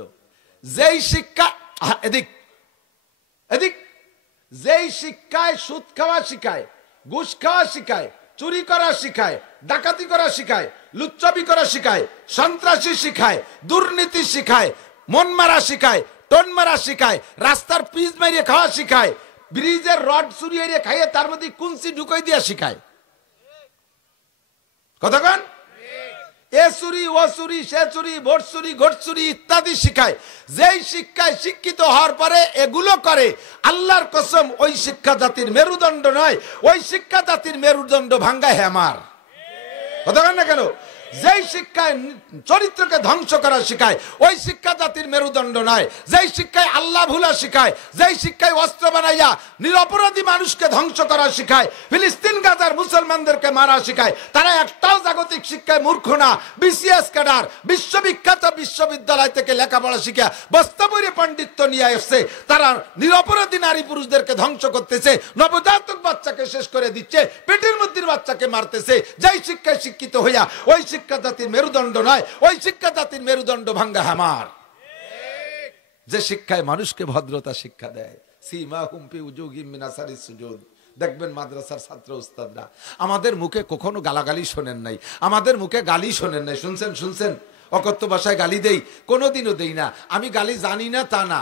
যেই শিক্ষা, এদিক এদিক, যেই শিক্ষায় সুদ খাওয়া শিখায়, ঘুষ খাওয়া শিখায়, চুরি করা শিখায়, ডাকাতি করা শিখায়, লুচ্চামি করা শিখায়, সন্ত্রাসী শিখায়, দুর্নীতি শিখায়, মন মারা শিখায়, টন মারা শিখায়, রাস্তার পিচ মারিয়ে খাওয়া শিখায়, ব্রিজের রড চুরি এরিয়ে খাইয়ে তার মধ্যে কুঞ্চি ঢুকাই দিয়া শিখায়। কতক্ষণ এ চুরি ও চুরি, সে চুরি, ভোট চুরি, ঘোট চুরি ইত্যাদি শিখায়। যেই শিক্ষায় শিক্ষিত হওয়ার পরে এগুলো করে, আল্লাহর কসম ওই শিক্ষা জাতির মেরুদণ্ড নয়, ওই শিক্ষা জাতির মেরুদণ্ড ভাঙ্গা হ্যামার। কথা বলেন না কেন? যেই শিক্ষায় চরিত্রকে ধ্বংস করা শিখায়, ওই শিক্ষা জাতির মেরুদণ্ড নয়। যেই শিক্ষায় আল্লাহ ভুলা শিখায়, যেই শিক্ষায় অস্ত্র বানাইয়া নিরপরাধী মানুষকে ধ্বংস করা শিখায়, ফিলিস্তিন গাজার মুসলমানদেরকে মারা শিখায়, তারা একটাও জাগতিক শিক্ষায় মূর্খ না। বিসিএস ক্যাডার, বিশ্ববিখ্যাত বিশ্ববিদ্যালয় থেকে লেখাপড়া শিখা বস্তাবরী পণ্ডিত্য নিয়ে এসছে, তারা নিরপরাধী নারী পুরুষদেরকে ধ্বংস করতেছে, নবজাতক বাচ্চাকে শেষ করে দিচ্ছে, পেটের মধ্যে বাচ্চাকে মারতেছে। যেই শিক্ষায় শিক্ষিত হইয়া ওই শিক্ষা জাতির মেরুদণ্ড নয়, ওই শিক্ষা জাতির মেরুদণ্ড ভাঙ্গা হ্যামার। যে শিক্ষায় মানুষকে ভদ্রতা শিক্ষা দেয়, সীমাহুম ফি উজুহিহিম মিন আসারিস সুজুদ। দেখবেন মাদ্রাসার ছাত্র উস্তাদরা, আমাদের মুখে কখনো গালাগালি শোনেন নাই, আমাদের মুখে গালি শোনেন নাই। শুনছেন অকথ্য ভাষায় গালি দেই? কোনোদিনও দেই না। আমি গালি জানি না তা না,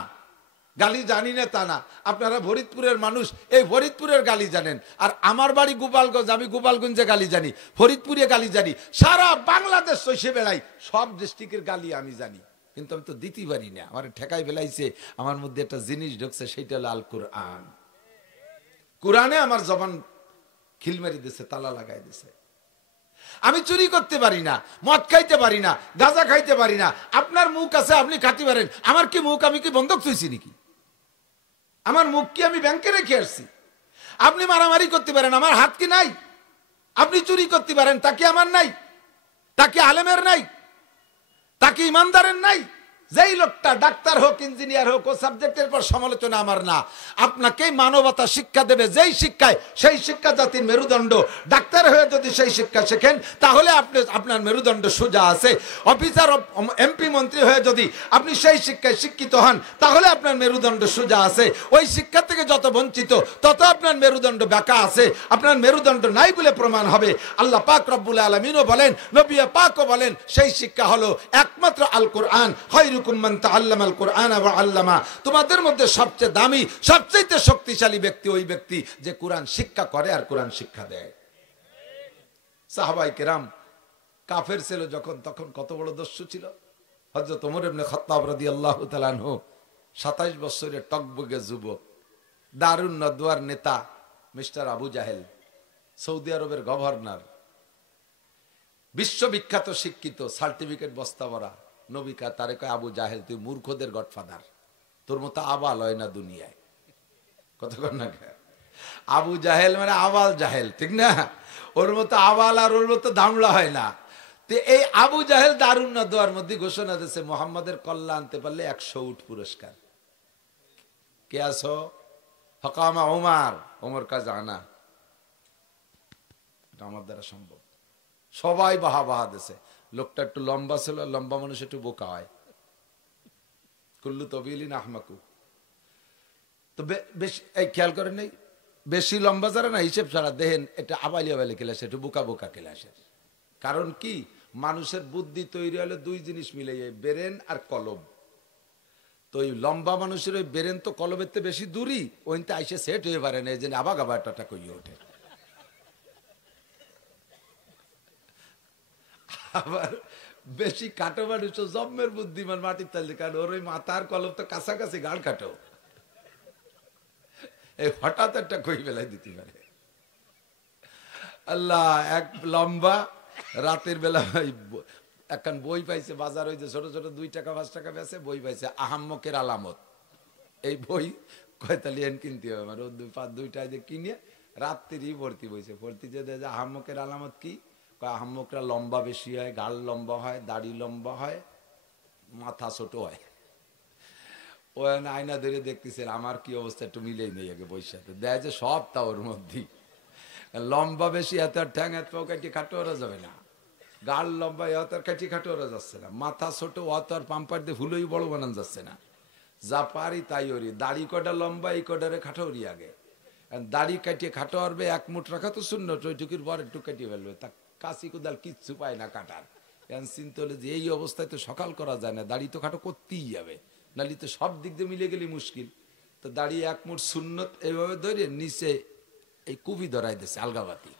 গালি জানি না তা না। আপনারা ফরিদপুরের মানুষ, এই ফরিদপুরের গালি জানেন, আর আমার বাড়ি গোপালগঞ্জ, আমি গোপালগঞ্জে গালি জানি, ফরিদপুরে গালি জানি, সারা বাংলাদেশ চষে বেড়াই, সব ডিস্ট্রিক্টের গালি আমি জানি, কিন্তু আমি তো দিতে পারি না। আমার ঠেকাই ফেলাইছে, আমার মধ্যে একটা জিনিস ঢুকছে, সেইটা হলো আল কোরআন। কোরআনে আমার জবান খিল মেরে দিছে, তালা লাগাই দিছে। আমি চুরি করতে পারি না, মদ খাইতে পারি না, গাঁজা খাইতে পারি না। আপনার মুখ আছে, আপনি খাইতে পারেন, আমার কি মুখ? আমি কি বন্ধক থুইছি নাকি? আমার মুখ কি আমি ব্যাংকে রেখে আসছি? আপনি মারামারি করতে পারেন, আমার হাত কি নাই? আপনি চুরি করতে পারেন, তা কি আমার নাই? তা কি আলেমের নাই? তা কি ইমানদারের নাই? যেই লোকটা ডাক্তার হোক, ইঞ্জিনিয়ার হোক, ও সাবজেক্টের পর সমালোচনা আমার না। আপনাকে মানবতা শিক্ষা দেবে যেই শিক্ষায়, সেই শিক্ষা জাতির মেরুদণ্ড। ডাক্তার হয়ে যদি সেই শিক্ষা শেখেন, তাহলে আপনার মেরুদণ্ড সোজা আছে। অফিসার, এমপি, মন্ত্রী হয়ে যদি আপনি সেই শিক্ষায় শিক্ষিত হন, তাহলে আপনার মেরুদণ্ড সোজা আছে। ওই শিক্ষা থেকে যত বঞ্চিত, তত আপনার মেরুদণ্ড বাঁকা আছে। আপনার মেরুদণ্ড নাই বলে প্রমাণ হবে। আল্লাহ পাক রব্বুল আলামিনও বলেন, নবী পাকও বলেন, সেই শিক্ষা হলো একমাত্র আল কোরআন। তোমাদের মধ্যে সবচেয়ে দামি, সবচেয়ে শক্তিশালী ব্যক্তি ওই ব্যক্তি যে কোরআন শিক্ষা করে আর কোরআন শিক্ষা দেয়। সাহাবায়ে কেরাম কাফের ছিল যখন, তখন কত বড় দস্যু ছিল। হযরত ওমর ইবনে খাত্তাব রাদিয়াল্লাহু তাআলা আনহু 27 বছরের টকবগে যুবক, দারুন নদওয়ার নেতা মিস্টার আবু জাহেল, সৌদি আরবের গভর্নর, বিশ্ববিখ্যাত শিক্ষিত, সার্টিফিকেট বস্তা ভরা। নবী কা তারে কয়, আবু জাহেল তুই মূর্খদের গডফাদার, তোর মতো আবাল হয় না দুনিয়ায়। কতক্ষণ না, আবু জাহেল মানে আবাল জাহেল, ঠিক না? ওর মতো আবাল আর ওর মতো দামড়া হয় না। তো এই আবু জাহেল দারুন নদওয়ার মধ্যে ঘোষণা দিয়েছে, মুহাম্মাদের কল্লা আনতে পারলে 100 উট পুরস্কার। কে আসো? হকামা ওমর, ওমর কা জানা, এটা আমার দ্বারা সম্ভব। সবাই বাহা বাহা দিছে। লোকটা একটু লম্বা ছিল, লম্বা মানুষ একটু বোকা হয়। কুল্লু তবিলিন আহমাকু। তো বেশি এই খেয়াল করেন, নাই বেশি লম্বা যারা না, হিসেব ছাড়া দেখেন এটা আবালিয়া বেলে ক্লাস, একটু বোকা বোকা ক্লাসের। কারণ কি, মানুষের বুদ্ধি তৈরি হলে দুই জিনিস মিলে, ব্রেন আর কলম। তো ওই লম্বা মানুষের ওই ব্রেন তো কলমের থেকে বেশি দূরই, ওইতে আইসে সেট হয়ে পারে না, এই জন্য আবা গাবা একটা কইয়ে ওঠে। আবার বেশি কাটো মানুষ জন্মের বুদ্ধিমান মাটির তালি, কারণ ওর ওই মাথার কলম তো কাছাকাছি গাড় কাটো, এই হঠাৎ একটা কই বেলায় দিতে পারে। আল্লাহ, এক লম্বা রাতের বেলা একখান বই পাইছে, বাজার হয়েছে ছোট ছোট 2 টাকা 5 টাকা বেছে বই পাইছে, আহাম্মকের আলামত। এই বই কয়তালিয়ান কিনতে হবে, আমার 2-5 দিয়ে কিনে রাত্রি ভর্তি বইছে, ভর্তি যে আহাম্মকের আলামত কি, আহাম্মকরা লম্বা বেশি হয়, গাল লম্বা হয়, দাড়ি লম্বা হয়, মাথা ছোট হয়। ও আয়না ধরে দেখতেছে আমার কি অবস্থা, একটু মিলেই নেই আগে বইয়ের সাথে, দেয় যে সব তা ওর মধ্যেই। লম্বা বেশি এত ঠ্যাং এত কাটি খাটো ওরা যাবে না, গাল লম্বা এত কাটি খাটো ওরা যাচ্ছে না, মাথা ছোট অত আর পাম্পার দিয়ে ফুলই বড় বানান যাচ্ছে না, যা পারি তাই ওরি। দাড়ি কটা লম্বা, এই কটারে খাটো ওরি আগে, দাড়ি কাটিয়ে খাটো আরবে, 1 মুঠ রাখা তো শূন্য, ওইটুকুর পর একটু কাটিয়ে ফেলবে, তা কাশি কোদাল কিচ্ছু পায় না কাটার। এখন চিন্তা হলে যে এই অবস্থায় তো সকাল করা যায় না, দাড়ি তো খাটো করতেই যাবে, নালি তো সব দিক দিয়ে মিলে গেলে মুশকিল। তো দাড়ি 1 মুঠ সুন্নত এইভাবে ধরে নিচে এই কুবি ধরাই দিয়েছে আলগাবাতি,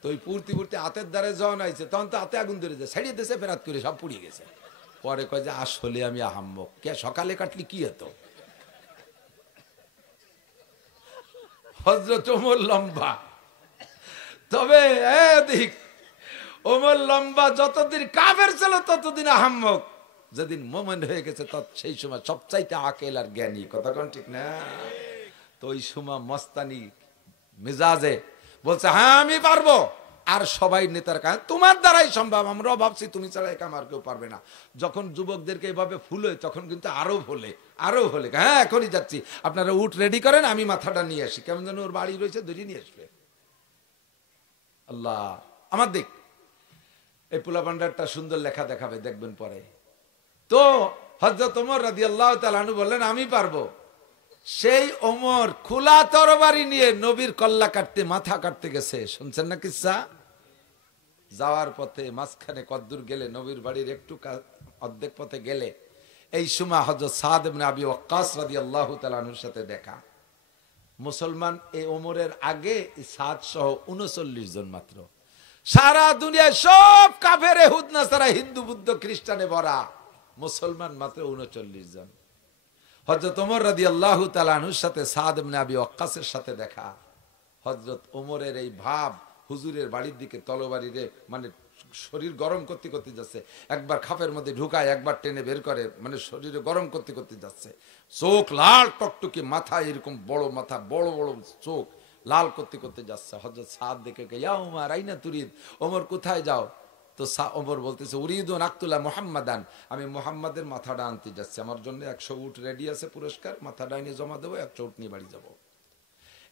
তো ওই পুরতি হাতের দ্বারে যখন আইছে তখন তো হাতে আগুন ধরে যায়, ছাড়িয়ে দিয়েছে, ফেরাত করে সব পুড়িয়ে গেছে। পরে কয় যে আসলে আমি আহাম্মক, কে সকালে কাটলি কি হতো। হযরত ওমর লম্বা, তবে এদিক ওমর লম্বা, যতদিন কাফের ছিল ততদিন আহাম্মক, যেদিন মোমেন হয়ে গেছে সেই সময় সবচাইতে আকেল আর জ্ঞানী, কথা কোন ঠিক না? তো ওই সময় মস্তানি মেজাজে বলছে হ্যাঁ আমি পারবো, আর সবাই নেতার কাছে তোমার দ্বারাই সম্ভব, আমরাও ভাবছি তুমি ছাড়া একা আমার কেউ পারবে না। যখন যুবকদেরকে এভাবে ফুলে তখন কিন্তু আরো হলে হ্যাঁ এখনই যাচ্ছি, আপনারা উঠ রেডি করেন, আমি মাথাটা নিয়ে আসি, কেমন যেন ওর বাড়ি রয়েছে ধরে নিয়ে আসবে। আল্লাহ আমার দিক, এই পোলা ভান্ডারটা সুন্দর লেখা দেখাবে, দেখবেন পরে। তো হযরত ওমর রাদিয়াল্লাহু তাআলা আনহু বললেন আমি পারবো। সেই ওমর খোলা তরবারি নিয়ে নবীর কল্লা কাটতে, মাথা কাটতে গেছে, শুনছেন না কিসসা? যাওয়ার পথে মাঝখানে কদ্দুর গেলে, নবীর বাড়ির একটু অর্ধেক পথে গেলে, এই সময় হযরত সাদ ইবনে আবি ওয়াক্কাস রাদিয়াল্লাহু তাআলা আনহুর সাথে দেখা। মুসলমান এই ওমরের আগে সাদ সহ 39 জন মাত্র, সারা দুনিয়ায় সব কাফের ইহুদ নাসারা হিন্দু বুদ্ধ খ্রিস্টানে ভরা, মুসলমান মাত্র 39 জন। হযরত ওমর রাদিয়াল্লাহু তাআলা আনহুর সাথে সাদ ইবনে আবি ওয়াক্কাসের সাথে দেখা। হযরত ওমরের এই ভাব, হুজুরের বাড়ির দিকে তলবাড়িরে মানে শরীর গরম করতে করতে যাচ্ছে, একবার খাপের মধ্যে ঢুকায়, একবার টেনে বের করে, মানে শরীরে গরম করতে করতে যাচ্ছে, চোখ লাল টকটকে, মাথা এরকম বড় মাথা, বড় বড় চোখ, লাল করতে করতে যাচ্ছে। হযরত সাদ দেখে ইয়া উমর আইনা তুরিদ, ওমর কোথায় যাও? তো ওমর বলতেছে উরিদু নাকতুলা মুহাম্মাদান, আমি মুহাম্মাদের মাথাটা আনতে যাচ্ছি, আমার জন্য 100 উট রেডি আছে পুরস্কার, মাথাটা এনে জমা দেবো, 100 উট নিয়ে বাড়ি যাবো।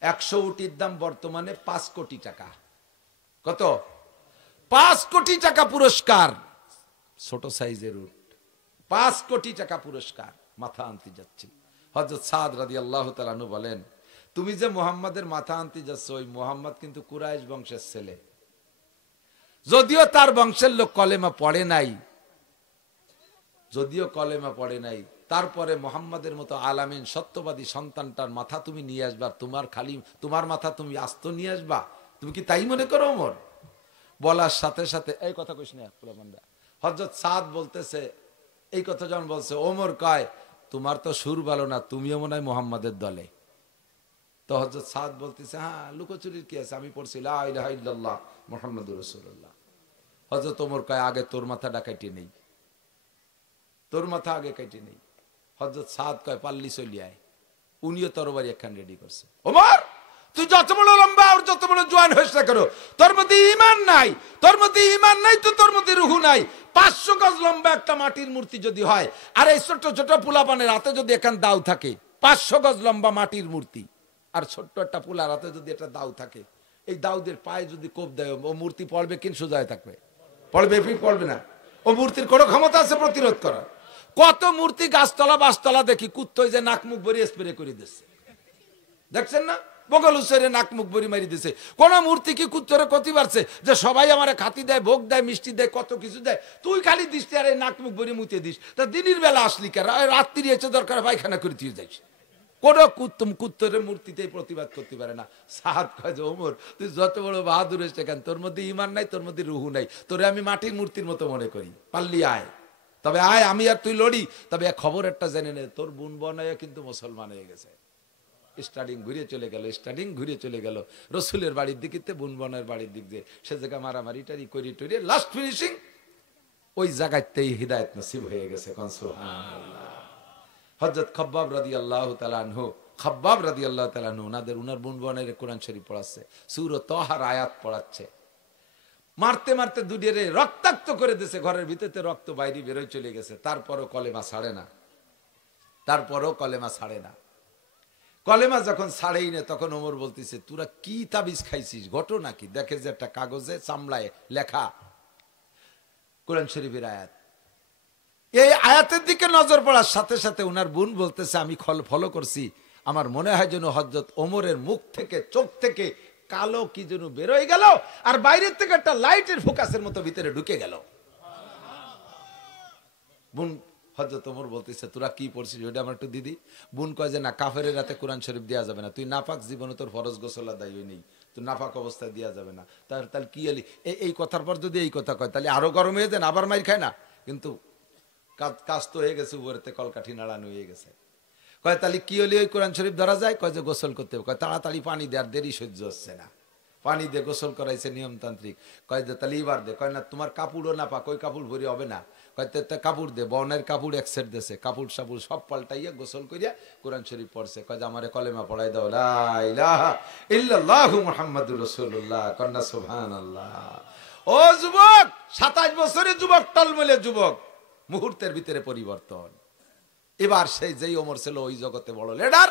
100 উটির দাম বর্তমানে 5 কোটি টাকা। কত? 5 কোটি টাকা পুরস্কার, ছোট সাইজের উট, 5 কোটি টাকা পুরস্কার, মাথা আনতে যাচ্ছি। হযরত সাদ রাদিয়াল্লাহু তাআলা আনহু বলেন তুমি যে মুহাম্মাদের মাথা আনতে যাচ্ছ, ওই মুহাম্মদ কিন্তু কুরাইশ বংশের ছেলে, যদিও তার বংশের লোক কলেমা পড়ে নাই, তারপরে মুহাম্মাদের মতো আলামিন সত্যবাদী সন্তানটার মাথা তুমি নিয়ে আসবা, তোমার মাথা তুমি আস্ত নিয়ে আসবা, তুমি কি তাই মনে করো ওমর? বলার সাথে সাথে এই কথা কইস না পোলাপানরা, হযরত সাদ বলতেছে, এই কথা যখন বলছে, ওমর কয় তোমার তো সুর ভালো না, তুমিও মনে হয় মুহাম্মাদের দলে। তো হযরত সাদ বলতেছে হ্যাঁ লুকোচুরির কি আছে, আমি পড়ছি লা ইলাহা ইল্লাল্লাহ মুহাম্মাদুর রাসূলুল্লাহ। হযরত ওমর কয় আগে তোর মাথাটা কেটে নেই, তোর মাথা আগে কেটে নেই। হযরত সাদ কয় পাল্লি চলি আয়, উনিও তরবারি একখান রেডি করছে। ওমর তুই যত বড় লম্বা আর যত বড় জোয়ান হইস না করো, তোর মধ্যে ঈমান নাই, তো তোর মধ্যে রূহ নাই। 500 গজ লম্বা একটা মাটির মূর্তি যদি হয়, আর এই ছোট ছোট পোলাপানের হাতে যদি এখান দাও থাকে, 500 গজ লম্বা মাটির মূর্তি, আর ছোট্ট একটা পোলার হাতে যদি একটা দাও থাকে, এই দাউদের পায়ে যদি কোপ দেয়, ও মূর্তি পড়বে কিন সোজায় থাকবে? পড়বে না। ও মূর্তির কোনো ক্ষমতা আছে প্রতিরোধ করার? কত মূর্তি গাছতলা বাসতলা দেখি কুত্তই যে নাক মুখ ভরি স্প্রে করে দিচ্ছে, দেখছেন না? বগল উসেরে নাক মুখ ভরি মারি দিছে। কোন মূর্তি কি কুত্তরে ক্ষতি পারছে যে সবাই আমারে খাতি দেয়, ভোগ দেয়, মিষ্টি দেয়, কত কিছু দেয়, তুই খালি দিস আর নাক মুখ ভরি মুতে দিস? তা দিনের বেলা আসলি কে? রাত্রি এসে দরকার পায়খানা করে তুই যাইস, কোন কুত্তরের মূর্তিতেই প্রতিবাদ করতে পারে না। সাহাদ কয় যে ওমর তুই যত বড় বাহাদুর এসে কেন, তোর মধ্যে ইমান নাই, তোর মধ্যে রুহু নাই, তোরে আমি মাটির মূর্তির মতো মনে করি, পারলি আয়, তবে আয়, আমি আর তুই লড়ি। তবে এক খবর একটা জেনে নে, তোর বোন বনায় কিন্তু মুসলমান হয়ে গেছে। স্টার্টিং ঘুরে চলে গেল, স্টার্টিং ঘুরে চলে গেল রসুলের বাড়ির দিকে, বোন বনের বাড়ির দিক দিয়ে, সে জায়গা মারামারি টারি করি টরি, লাস্ট ফিনিশিং ওই জায়গাতেই হিদায়ত নসিব হয়ে গেছে। হযরত খাব্বাব রাদিয়াল্লাহু তাআলা আনহু, খাব্বাব রাদিয়াল্লাহু তাআলা আনহু উনার বোন বোনের কোরআন শরীফ পড়াচ্ছে, সূরা তাহার আয়াত পড়াচ্ছে, মারতে মারতে দুডিয়ে রক্তাক্ত করে দিয়েছে, ঘরের ভিতরে রক্ত বাইরে বেরোয় চলে গেছে, তারপরও কলেমা ছাড়ে না, তারপরও কলেমা ছাড়ে না। কলেমা যখন ছাড়েই না, তখন ওমর বলতেছে তোরা কি তাবিজ খাইছিস, ঘটনা কি? দেখে যে একটা কাগজে চামড়ায় লেখা কোরআন শরীফের আয়াত। এই আয়াতের দিকে নজর পড়ার সাথে সাথে উনার বোন বলতেছে আমি ফলো করছি, আমার মনে হয় যেন হযরত ওমরের মুখ থেকে, চোখ থেকে কালো কি যেন বেরোয় গেল, আর বাইরের থেকে একটা লাইটের ফোকাসের মতো ভিতরে ঢুকে গেল। বোন হযরত ওমর বলতেছে তোরা কি পড়ছিস ওইটা আমার একটু দিদি। বোন কয় যে না, কাফেরের রাতে কোরআন শরীফ দেওয়া যাবে না, তুই নাপাক জীবনে তোর ফরজ গোসল আদায় নেই, তুই নাপাক অবস্থায় দেওয়া যাবে না। তাহলে কি এলি এই কথার পর যদি এই কথা কয় তাহলে আরো গরম হয়ে যায়, আবার মাইর খায় না। কিন্তু কাজ তো হয়ে গেছে, উপরেতে কলকাঠি নাড়ানো হয়ে গেছে। কয় তাহলে কি হলে ওই কোরআন শরীফ ধরা যায়? কয় যে গোসল করতে হবে। কয় তাড়াতাড়ি পানি দেওয়ার দেরি সহ্য হচ্ছে না, পানি দিয়ে গোসল করাইছে নিয়মতান্ত্রিক। কয় যে তাহলে এবার দে। কয় না তোমার কাপড়ও না পাক, ওই কাপড় ভরে হবে না। কয় কাপড় দে, বনের কাপড় এক সেট দেশে, কাপড় সাপুড় সব পাল্টাইয়া গোসল করিয়া কোরআন শরীফ পড়ছে। কয় যে আমারে কলেমা পড়াই দাও, লা ইলাহা ইল্লাল্লাহু মুহাম্মাদুর রাসূলুল্লাহ, কন্যা সুবহানাল্লাহ। ও যুবক, 27 বছরের যুবক, টলমলে যুবক, মুহূর্তের ভিতরে পরিবর্তন। এবার সেই যেই ওমর ছিল ওই জগতে বড় লিডার,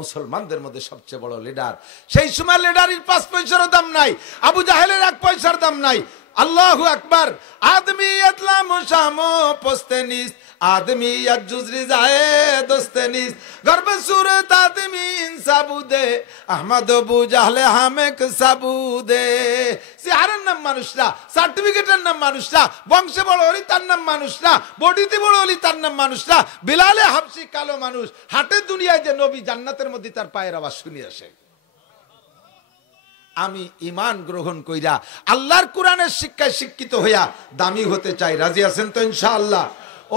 মুসলমানদের মধ্যে সবচেয়ে বড় লিডার। সেই সময় লিডারের 5 পয়সারও দাম নাই, আবু জাহেলের 1 পয়সার দাম নাই। আল্লাহু আকবার। আদমিয়ত লা মুশামো পোস্তেনিস, আদমিয়ত জুজরি যায় দোস্তেনিস, গর্ব সুরত আদমি ইনসাবুদে, আহমদ আবু জাহলে হামেক সাবুদে। চেহারার নাম মানুষরা, সার্টিফিকেটের নাম মানুষরা, বংশে বড় হলি তার নাম মানুষরা, বডিতে বড় হলি তার নাম মানুষরা। বিলালে হাবশি কালো মানুষ, হাটের দুনিয়ায় যে নবী, জান্নাতের মধ্যে তার পায়ের আওয়াজ শুনি আসে। আমি ঈমান গ্রহণ কইরা আল্লাহর কোরআনের শিক্ষায় শিক্ষিত হইয়া দামি হতে চাই। রাজি আছেন তো ইনশাআল্লাহ?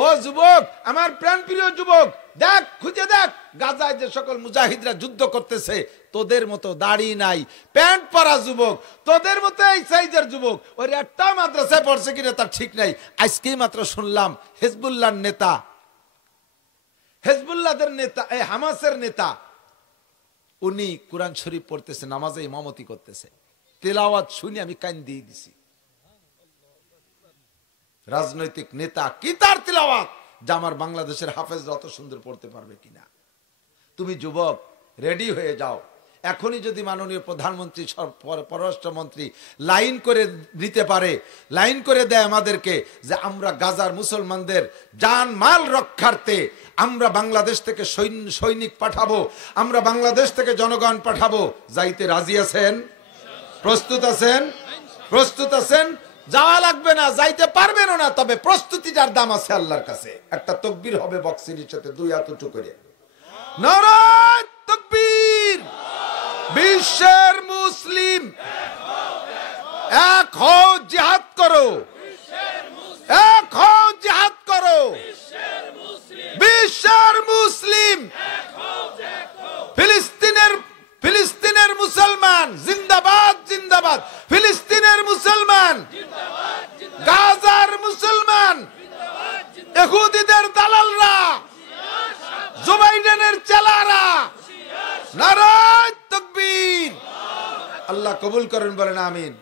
ও যুবক, আমার প্রাণপ্রিয় যুবক, দেখ, খুঁজে দেখ, গাজায় যে সকল মুজাহিদরা যুদ্ধ করতেছে, তোদের মতো দাড়ি নাই, প্যান্ট পরা যুবক, তোদের মতো এই সাইজের যুবক, ওই একটা মাদ্রাসায় পড়ছে কিনা তার ঠিক নাই। আজকেই মাত্র শুনলাম হিজবুল্লাহর নেতা, হিজবুল্লাহদের নেতা, এই হামাসের নেতা, উনি কোরআন শরীফ পড়তেছে, নামাজে ইমামতি করতেছে, তেলাওয়াত শুনে আমি কান দিয়ে দিছি। রাজনৈতিক নেতা কি তার তেলাওয়াত, যা আমার বাংলাদেশের হাফেজরা অত সুন্দর পড়তে পারবে কিনা? তুমি যুবক রেডি হয়ে যাও। এখনই যদি মাননীয় প্রধানমন্ত্রী, পররাষ্ট্রমন্ত্রী লাইন করে দিতে পারে, লাইন করে দেয় আমাদেরকে যে আমরা গাজার মুসলমানদের জান মাল রক্ষার্থে আমরা বাংলাদেশ থেকে সৈনিক পাঠাবো, আমরা বাংলাদেশ থেকে জনগণ পাঠাবো, যাইতে রাজি আছেন? প্রস্তুত আছেন? প্রস্তুত আছেন? যাওয়া লাগবে না, যাইতে পারবেন না, তবে প্রস্তুতিটার দাম আছে আল্লাহর কাছে। একটা তাকবীর হবে বক্সির সাথে, 2 হাত উঁচু করে, নারায়ে তাকবীর। বিশ্বের মুসলিম এক হও, জিহাদ করো, এক হও, জিহাদ করো। বিশ্বের মুসলিম, ফিলিস্তিনের মুসলমান জিন্দাবাদ, জিন্দাবাদ। ফিলিস্তিনের মুসলমান, গাজার মুসলমান, ইহুদিদের দালালরা, জো বাইডেনের চেলারা, নারায়ে তাকবীর। আল্লাহ কবুল করেন, বলেন আমিন।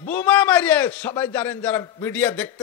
বোমা মারিয়ে সবাই জানেন, যারা মিডিয়া দেখতে